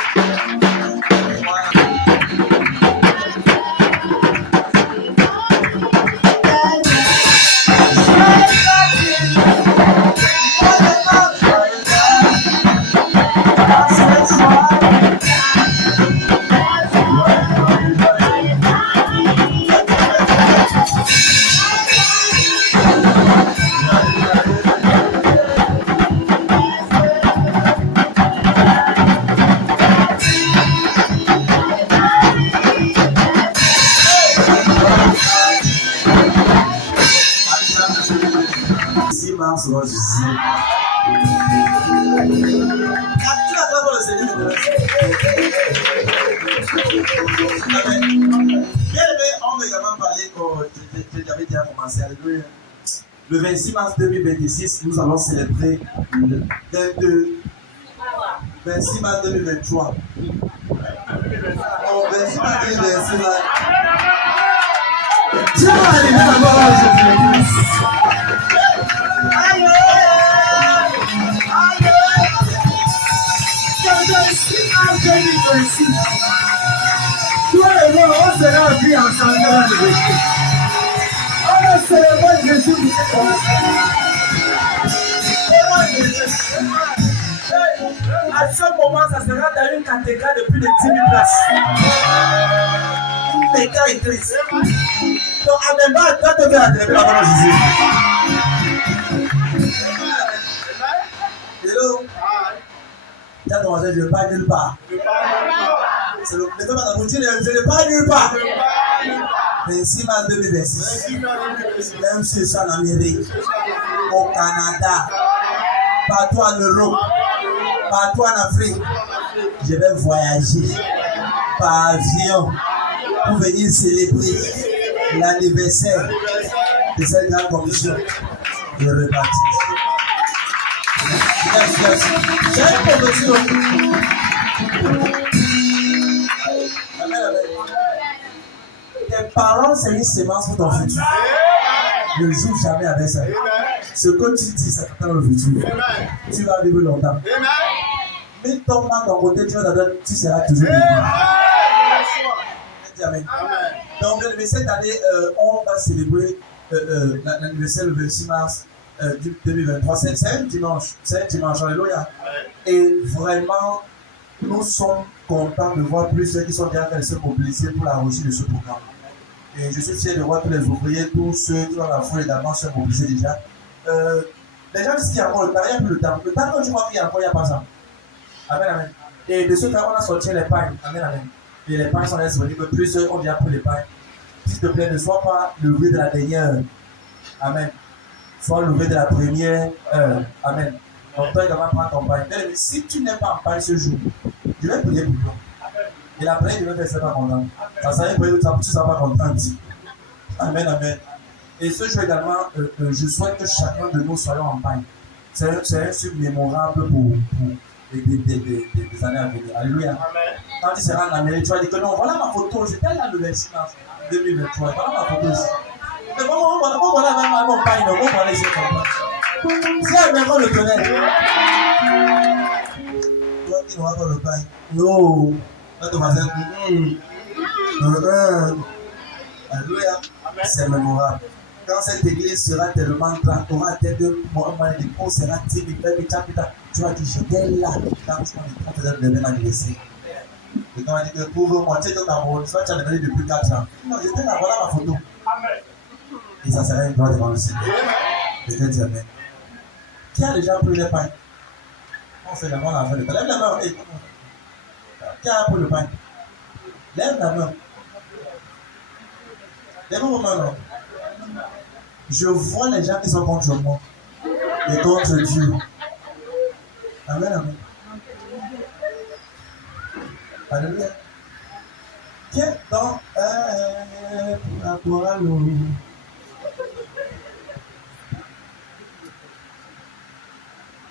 j'avais déjà commencé. Alléluia. Le 26 mars 2026, nous allons célébrer le 26 mars 2023. Oh, 26 mars 2026. Tiens, allez, d'abord, Jésus-Christ. Aïe! Aïe! 26 mars 2026. Toi et moi, on sera en vie ensemble dans le Jésus. On va célébrer Jésus pour cette à ce moment, ça sera dans une cathédrale de plus de 10 000 places. Une méga église. Donc, à même pas, toi, tu veux attraper la parole de Jésus. Hello. Tiens, demoiselle, je ne vais pas nulle part. C'est le fait pas la boutique, je ne vais pas nulle part. 26 mars 2026. Même si je suis en Amérique, au Canada, partout en Europe, partout en Afrique, je vais voyager par avion pour venir célébrer l'anniversaire de cette grande commission de repartir. Yes. J'ai une prophétie. Amen. Tes parents, c'est une semence pour ton futur. Ne joue jamais avec ça. Ce que tu dis, ça t'attend le futur. Tu vas vivre longtemps. Mais ton main d'un côté, tu seras toujours vivant. Amen. Donc, cette année, on va célébrer l'anniversaire le 26 mars 2023. C'est un dimanche. Alléluia. Et vraiment, nous sommes contents de voir plus ceux qui sont déjà restés mobilisés pour la réussite de ce programme. Et je suis fier de voir tous les ouvriers, tous ceux qui ont la foi et d'avant sont mobilisés déjà. Les gens disent qu'il y a encore le temps, il n'y a plus le temps. Le temps, quand tu vois qu'il y a encore, il n'y a pas ça. Amen. Et de ce temps, on a sorti les pains. Amen. Et les pains sont disponibles. Plusieurs ont déjà pris les pains. S'il te plaît, ne sois pas levé de la dernière heure. Amen. Sois levé de la première heure. Amen. Donc toi également prends ton pain. Si tu n'es pas en pain ce jour, je vais prier pour toi. Et la prière, je vais te faire pas content. Ça sert à rien que tu ne seras pas content. Amen. Et ce jour également, je souhaite que chacun de nous soyons en pain. C'est un truc mémorable pour des années à venir. Alléluia. Quand tu seras en Amérique, tu vas dire que non, voilà ma photo. J'étais là le 26 mars 2023. Voilà ma photo ici. Mais voilà même mon pain. On va laisser comme ça. Si elle me rend le tonnerre. Toi qui n'auras pas le pain. Non. Là, ton voisin dit, alléluia, c'est mémorable. Quand cette église sera tellement grande, tu auras tête de l'épouse sera timide, tu vas dire, j'étais là, quand on faisait le même anniversaire. Et quand on dit que pour moitié de Cameroun, soit tu as devenu depuis 4 ans. Non, j'étais là, voilà ma photo. Et ça serait une gloire devant le Seigneur. Je vais dire amen. Qui a déjà pris le pain? On fait la main à la fin de temps. Lève la main. Qui a pris le pain? Lève la main. Lève vos mains là. Je vois les gens qui sont contre moi et contre Dieu. Amen. Alléluia. Qui est dans la chorale?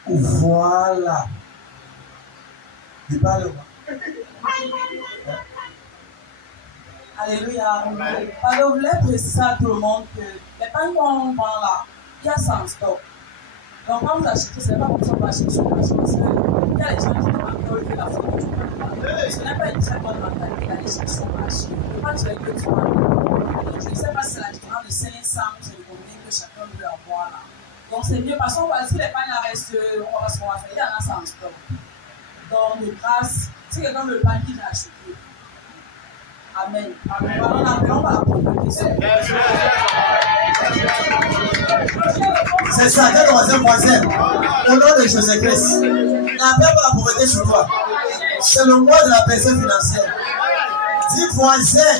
Voilà. Il parle. Alléluia. Alors, je voulais préciser à tout le monde que les pains qu'on vend là, il y a ça en stock. Donc, quand vous achetez, ce n'est pas comme ça qu'on va acheter sur le marché. Il y a les gens qui demandent de lever la photo du pain. Ce n'est pas une très bonne mentalité d'aller chercher sur le marché. Quand tu as eu que tu vas. Donc, je ne sais pas si c'est la différence de 500 ou c'est combien que chacun veut avoir là. Donc, c'est mieux parce que si les pains restent, on va voir ce qu'on va faire. Il y en a ça en stock. Donc, de grâce, si quelqu'un veut le pain, qu'il a acheté. Amen. Alors, on va la prophétie. C'est ça, t'es troisième voisin. Au nom de Jésus-Christ. N'appelle pas la pauvreté sur toi. C'est le mois de la personne financière. Dis voisin,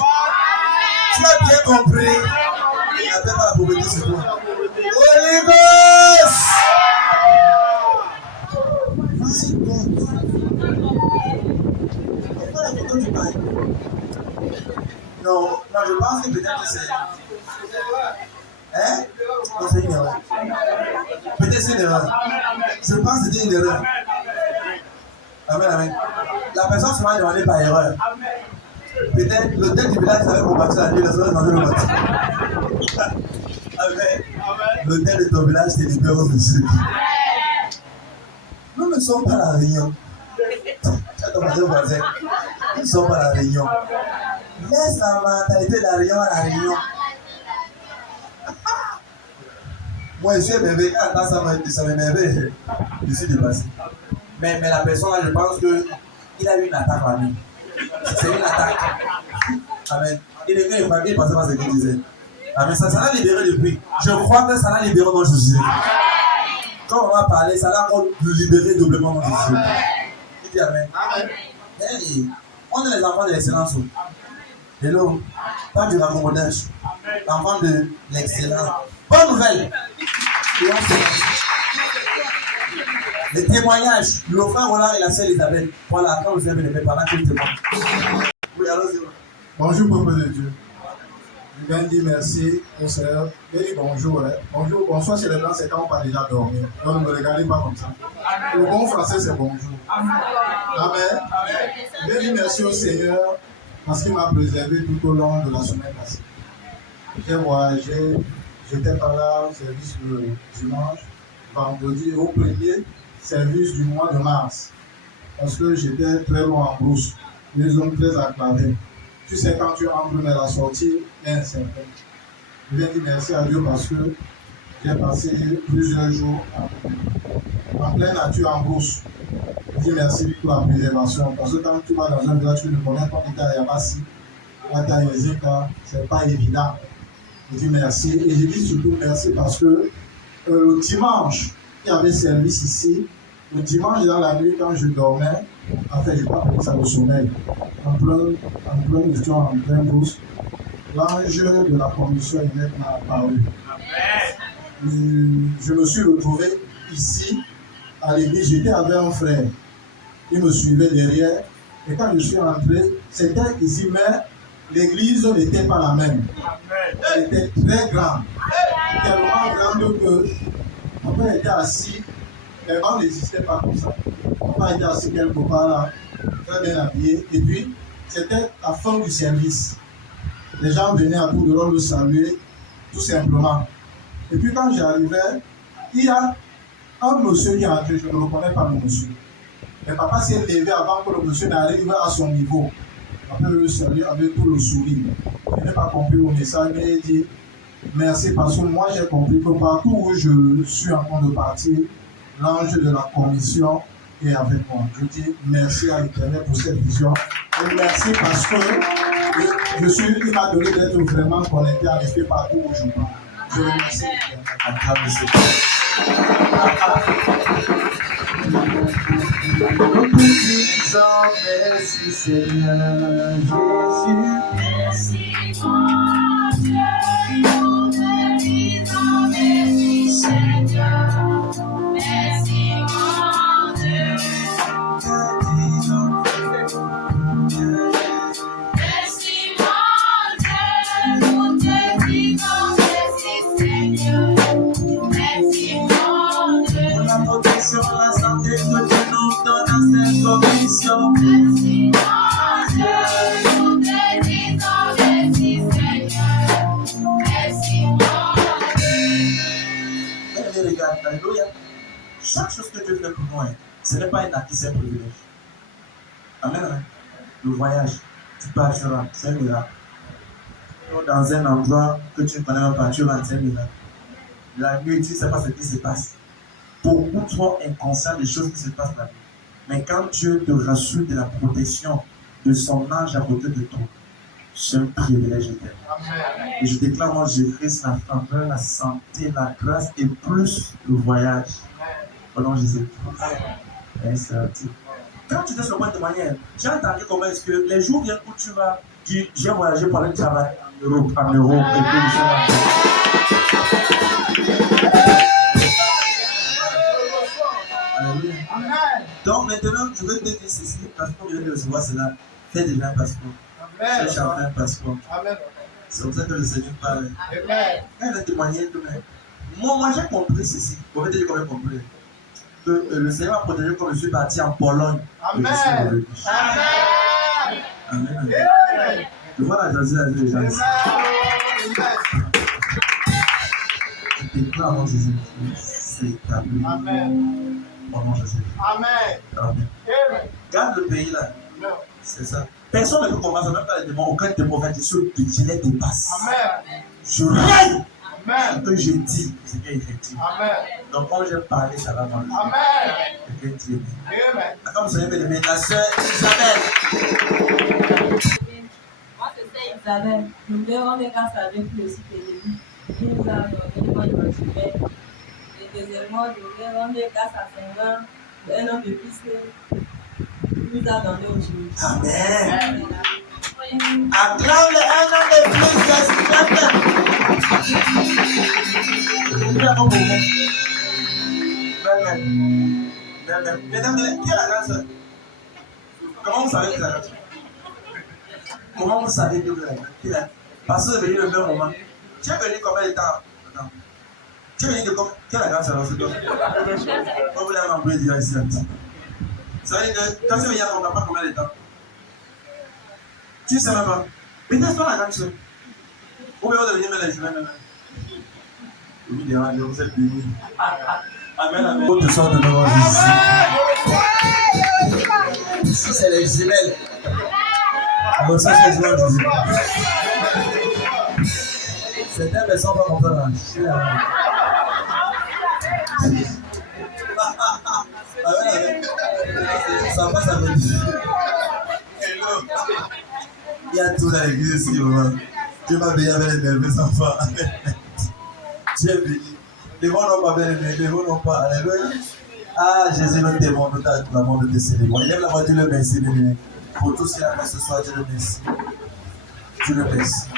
tu as bien compris. N'appelle pas la pauvreté sur toi. Holy Ghost! My God. C'est pas la photo du bail. Non, je pense que peut-être que c'est. Peut-être c'est une erreur. Je pense que c'était une erreur. Amen, amen. La personne se m'a demandé par erreur. Peut-être l'hôtel du village avait combattu la nuit, le soleil dans le bâti. Amen. L'hôtel de ton village t'est libéré aussi. Nous ne sommes pas à la Réunion. Tu as demandé au voisin. Nous ne sommes pas à la Réunion. Laisse la mentalité de la Réunion à la Réunion. Moi, je suis émerveillé. Quand ça m'émerveille, je suis dépassé. Mais la personne là, je pense qu'il a eu une attaque la nuit. C'est une attaque. Amen. Il est venu il pensait pas ce qu'il disait. Amen. Ça l'a libéré depuis. Je crois que ça l'a libéré dans Jésus. Quand on va parler, ça l'a libéré doublement dans Jésus. Il dit Amen. Hey, on est les enfants de l'excellence. Hello. Pas du raccommodage. Enfants de l'excellence. Bonne nouvelle. Et on se les témoignages, le frère Roland et la sœur Isabelle. Voilà, quand vous avez les pendant que vous témoignez. Oui, alors c'est bon. Bonjour, peuple de Dieu. Je viens de dire merci au Seigneur. Je dis bonjour. Bonjour, bonsoir chez les blancs, c'est quand on part déjà dormir. Donc ne me regardez pas comme ça. Le bon français, c'est bonjour. Amen. Je viens de dire merci au Seigneur parce qu'il m'a préservé tout au long de la semaine passée. J'ai voyagé, j'étais pas là au service le dimanche, vendredi, au premier service du mois de mars. Parce que j'étais très loin en brousse, une zone très acclavée. Tu sais, quand tu entres, mais la sortie est incertaine. Je viens dire merci à Dieu parce que j'ai passé plusieurs jours en pleine nature en brousse. Je dis merci pour la préservation. Parce que quand tu vas dans un village, tu ne connais pas l'état Yabassi, l'état Yezeka, ce n'est pas évident. Je dis merci. Et je dis surtout merci parce que le dimanche, il y avait service ici. Le dimanche, dans la nuit, quand je dormais, en fait, je n'ai pas pris ça au sommeil. En pleine histoire, en pleine brousse, l'ange de la commission élève m'a apparu. Je me suis retrouvé ici, à l'église. J'étais avec un frère. Il me suivait derrière. Et quand je suis rentré, c'était ici, mais l'église n'était pas la même. Elle était très grande. Tellement grande que mon père était assis. Les bancs n'existaient pas comme ça. Mon père était assis quelque part là, très bien habillé. Et puis, c'était la fin du service. Les gens venaient à tour de rôle le saluer, tout simplement. Et puis, quand j'arrivais, il y a un monsieur qui est entré, je ne reconnais pas le monsieur. Mais papa s'est levé avant que le monsieur n'arrive à son niveau. Après le salut avec tout le sourire. Je n'ai pas compris le message, mais il dit merci parce que moi j'ai compris que partout où je suis en train de partir, l'ange de la commission est avec moi. Je dis merci à l'Éternel pour cette vision. Et merci parce que il m'a donné d'être vraiment connecté en effet partout où je pars. Je remercie l'Éternel. Nous te disons merci Seigneur Jésus. Merci mon Dieu, nous te disons merci Seigneur. Merci mon Dieu. Merci mon Dieu, nous te disons merci Seigneur. Merci mon Dieu. Pour la protection, la santé que Dieu nous donne à cette commission. Merci mon Dieu, nous te disons merci Seigneur. Merci mon Dieu. Et regarde, alléluia. Chaque chose que Dieu fait pour nous, ce n'est pas un acquis, c'est un privilège. Amen, amen. Le voyage, tu pars, tu rentres, c'est un miracle. Dans un endroit que tu ne connais même pas, tu rentres, c'est un miracle. La nuit, tu ne sais pas ce qui se passe. Beaucoup trop inconscients des choses qui se passent la nuit. Mais quand Dieu te rassure de la protection de son ange à côté de toi, c'est un privilège éternel. Et je déclare moi Jésus-Christ la faveur, la santé, la grâce et plus le voyage. Au nom de Jésus. Quand tu es sur le point de témoigner, j'ai entendu comment est-ce que les jours viennent où tu vas dire j'ai voyagé pour aller travailler en Europe, et puis je Alléluia. Donc maintenant, je vais te dire ceci, parce qu'on vient de recevoir cela. Fais déjà un passeport. Cherche à faire un passeport. C'est comme ça que le Seigneur parle. Quand il a témoigné, Moi j'ai compris ceci. Vous pouvez dire comment compris. Que le Seigneur m'a protégé quand je suis parti en Pologne. Amen. Amen. Amen. Je vois la jalousie avec les gens. Je déclare en Jésus. C'est établi. Amen. Au nom de Jésus. Amen. Amen. Garde le pays là. C'est ça. Personne ne peut commencer, même pas les démons, aucun démon va dire je les dépasse. Amen. Je règne. Amen. Ce que je dis, c'est bien effectif. Amen. Donc, quand j'ai parlé, ça va dans le Amen. Quelqu'un dit Amen. comme vous savez, la sœur Isabelle. Moi, c'est Isabelle. Je voulais rendre grâce avec le site de qui nous a donné moi de chemin. Et deuxièmement, je voulais rendre grâce à Seigneur, un homme de plus que nous a donné aujourd'hui. Amen. Acclame un homme de plus, nous avons beaucoup. Mesdames, qui est la grande sœur? Comment vous savez que c'est la grande sœur? Comment vous savez que vous êtes la grande? Parce que vous avez venu le même moment. Tu es venu combien de temps? Attends. Tu es venu de combien? Qui est la grande sœur? Vous voulez m'embrouiller dire ici. Ça veut dire que quand tu es venu, on n'a pas combien de temps? Tu ne sais même pas. Mais n'est-ce pas la grande sœur? Ou bien vous devez venir les journées même. Oui, les radios, vous êtes bénis. Amen, amen. Autre sorte de nom Jésus. Ici, c'est les jumelles. Alors, ça, c'est les jumelles Jésus. Certaines personnes ne vont pas comprendre. Amen, amen. Ça passe à votre vie. Il y a tout dans l'église ici, maman. Dieu m'a béni avec les merveilleux enfants. Dieu est béni. Les bons n'ont pas bien aimé, les bons n'ont pas. Alléluia. Ah, Jésus, nous t'aimons, nous t'acclamons, nous te célébrons. Élève la voix, Dieu le merci, bien-aimé. Pour tout ce qu'il a fait ce soir, Dieu le merci. Dieu le merci.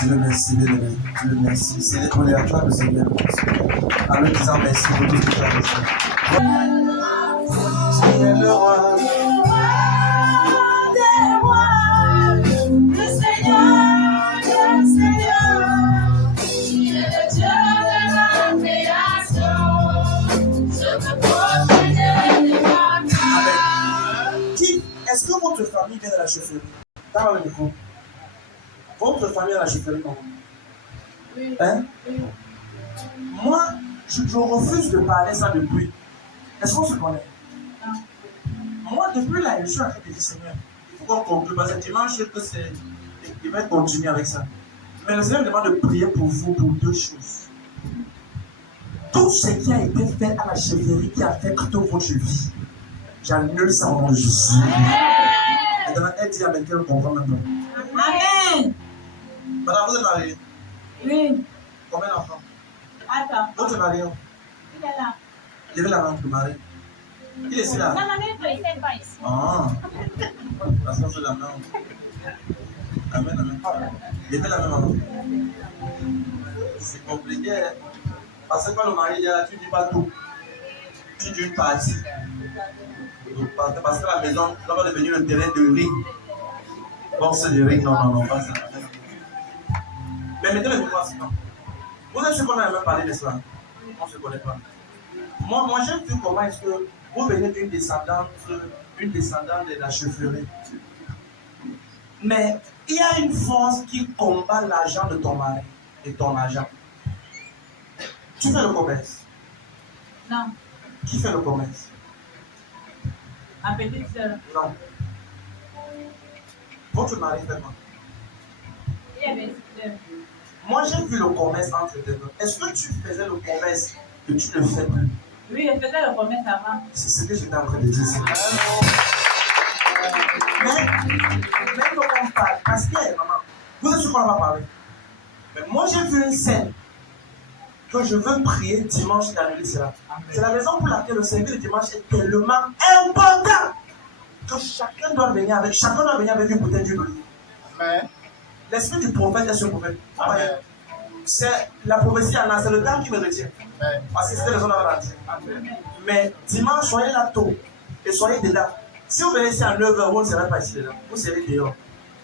Dieu le merci, bien-aimé. Dieu le merci. Célébrons les acclame, le Seigneur. En lui disant merci pour tout ce que tu as fait. Tu es le roi. Est-ce que votre famille vient de la chefferie? Dans le micro. Votre famille est de la chefferie, non? Oui. Hein? Oui. Moi, je refuse de parler ça depuis. Est-ce qu'on se connaît? Non. Moi, depuis là, je suis en train de dire Seigneur, il faut qu'on conclue. Parce que dimanche, je sais que c'est. Il va continuer avec ça. Mais le Seigneur me demande de prier pour vous pour deux choses. Tout ce qui a été fait à la chefferie qui affecte votre vie, j'annule ça au nom de Jésus. Maintenant, elle dit avec elle, on comprend maintenant. Amen. Madame, vous êtes mariée? Oui. Combien d'enfants? Attends. Votre mari? Il est là. Levez la main pour le mari. Il est ici là? Non, il n'est pas ici. Ah. Parce qu'on fait la main. Amen, amen. Levez la main, maman. C'est compliqué. Hein? Parce que quand le mari est là, tu ne dis pas tout. Tu dis une partie. Parce que la maison va devenir le terrain de ring. Bon, c'est du ring, non, pas ça. Mais mettez le micro à ce temps. Vous êtes sûr qu'on a même parlé de cela? On ne se connaît pas. Moi j'ai vu comment est-ce que vous venez d'une descendante de la chefferie. Mais il y a une force qui combat l'argent de ton mari et ton argent. Tu fais le commerce? Non. Qui fait le commerce? Ma petite soeur. Non. Votre mari fait quoi? Il est investisseur. Moi, j'ai vu le commerce entre les deux. Est-ce que tu faisais le commerce que tu ne fais plus? Oui, je faisais le commerce avant. C'est ce que j'étais en train de dire. Mais quand on parle, parce que, maman, vous êtes sûr qu'on va parler. Mais moi, j'ai vu une scène que je veux prier dimanche et annuler cela. C'est la raison pour laquelle le service de dimanche est tellement important que chacun doit venir avec une bouteille d'huile d'olive. Amen. L'esprit du prophète est sur le prophète. Amen. C'est la prophétie en a, c'est le temps qui me retient. Amen. Parce que c'était les zones à Mais dimanche, soyez là tôt et soyez dedans. Si vous venez ici à 9h, vous ne serez pas ici dedans. Vous serez dehors.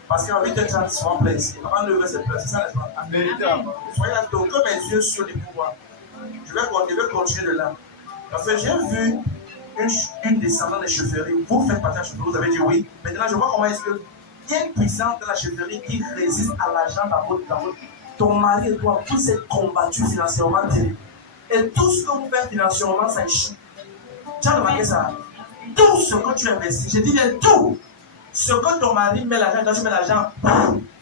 Parce qu'en 8h30, souvent plein ici. Avant 9h, c'est plein. C'est ça, n'est-ce pas? Véritable. Soyez là tôt, que mes yeux sur les pouvoirs. Je vais continuer de là. Parce que j'ai vu une descendante de chefferie. Vous faites partie de la chefferie, vous avez dit oui. Maintenant, je vois comment est-ce que il y a une puissance de la chefferie qui résiste à l'argent dans votre. Ton mari et toi, vous êtes combattus financièrement. Et tout ce que vous faites financièrement, ça échoue. Tu as remarqué ça? Tout ce que tu investis, je dis bien tout. Ce que ton mari met l'argent, toi tu mets l'argent,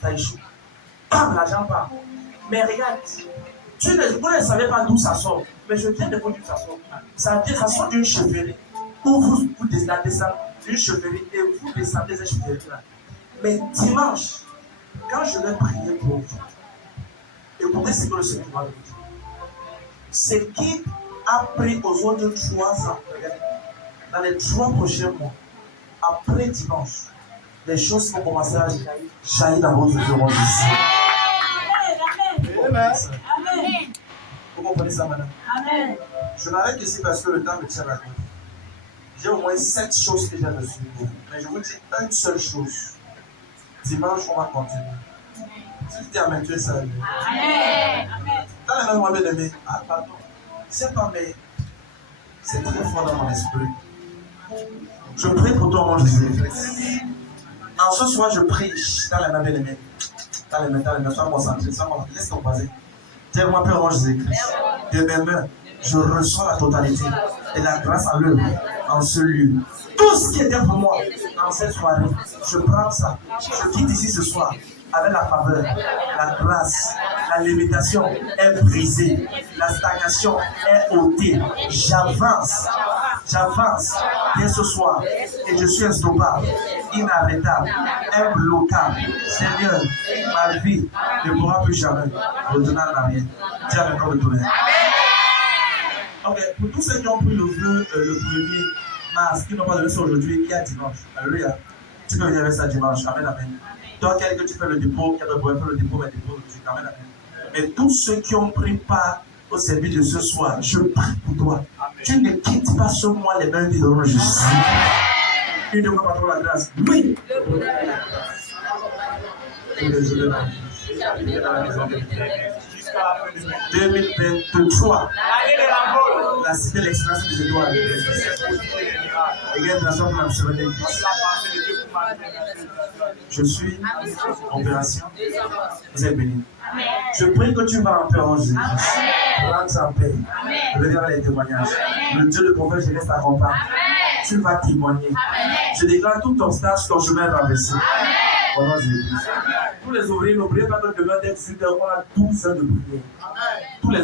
ça échoue. Bam, l'argent part. Mais regarde, vous ne savez pas d'où ça sort. Mais je viens de vous dire d'où ça sort. Ça sort d'une chefferie. Où vous descendez d'une chefferie et vous descendez cette chefferie-là. Mais dimanche, quand je vais prier pour vous, écoutez ce que le Seigneur va vous dire. Ce qui a pris aux autres 3 ans, dans les 3 prochains mois, après dimanche, les choses vont commencer à jaillir dans votre vie. Amen. Vous comprenez ça, madame? Amen. Je m'arrête ici parce que le temps me tient à la main. J'ai au moins 7 choses que j'ai reçues pour vous. Mais je vous dis une seule chose. Dimanche, on va continuer. Si tu dis Amen, tu es salué. Amen. Dans les mains, moi, bien aimé. Ah, pardon. C'est pas, mais c'est très fort dans mon esprit. Je prie pour toi, mon Jésus-Christ. En ce soir, je prie dans les mains, bien aimé. Dans les mains, sois concentré, laisse ton passé. Dis-moi, Père, mon Jésus-Christ. De mes mains, je reçois la totalité et la grâce en l'œuvre, en ce lieu. Tout ce qui était pour moi en cette soirée, je prends ça. Je quitte ici ce soir avec la faveur, la grâce, la limitation est brisée, la stagnation est ôtée. J'avance dès ce soir et je suis instoppable, inarrêtable, imbloquable. Seigneur, ma vie ne pourra plus jamais retourner en arrière. Dis à encore de tourner. Ok, pour tous ceux qui ont pris le vœu le 1er mars, qui n'ont pas donné ça aujourd'hui, il y a dimanche. Alléluia. Tu peux venir avec ça dimanche. Amen, amen. Toi, quelqu'un, tu fais le dépôt, quelqu'un pourrait faire le dépôt, mais dépôt aujourd'hui. Amen, amen. Et tous ceux qui ont pris part au service de ce soir, je prie pour toi. Amen. Tu ne quittes pas sur moi les mains du Seigneur Jésus. Une de fois par la grâce. Oui. Dans la maison de 2023, la cité de l'excellence des étoiles. Je suis en opération. Vous êtes bénis. Je prie que tu vas en paix en Jésus. Rentre en paix. Regarde les témoignages. Le Dieu de prophète Jésus t'accompagne. Tu vas témoigner. Je déclare tout obstacle sur ton chemin renversé. Au nom de Jésus. Tous les ouvriers, n'oubliez pas que demain, dès 18h, on a 12 heures de prière. Tous les